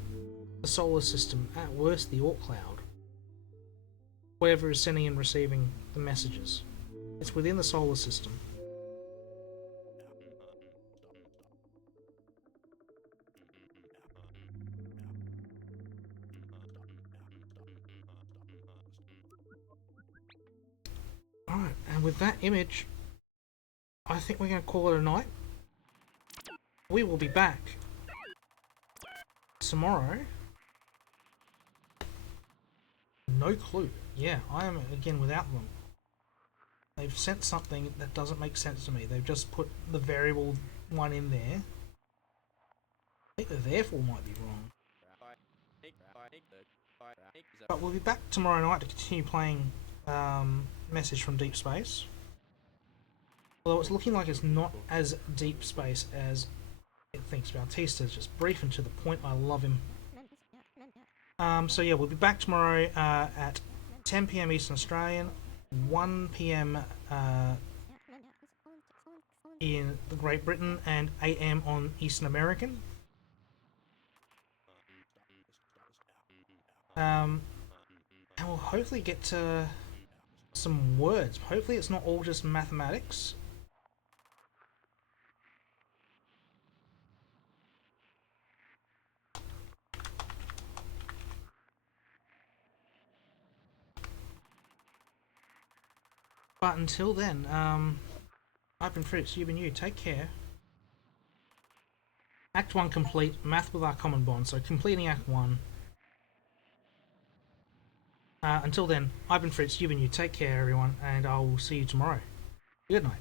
the solar system, at worst the Oort cloud. Whatever is sending and receiving the messages. It's within the solar system. Alright, and with that image, I think we're going to call it a night. We will be back tomorrow. No clue. Yeah, I am again without them. They've sent something that doesn't make sense to me. They've just put the variable one in there. I think the therefore might be wrong. But we'll be back tomorrow night to continue playing Message from Deep Space. Although it's looking like it's not as deep space as it thinks. Bautista's just brief and to the point. I love him. So yeah, we'll be back tomorrow at 10 PM Eastern Australian, 1 PM in the Great Britain, and 8 AM on Eastern American. And we'll hopefully get to some words. Hopefully it's not all just mathematics. But until then, I've been Fritz, you've been you. Take care. Act 1 complete, math with our common bond. So completing Act 1. Until then, I've been Fritz, you've been you. Take care, everyone, and I'll see you tomorrow. Good night.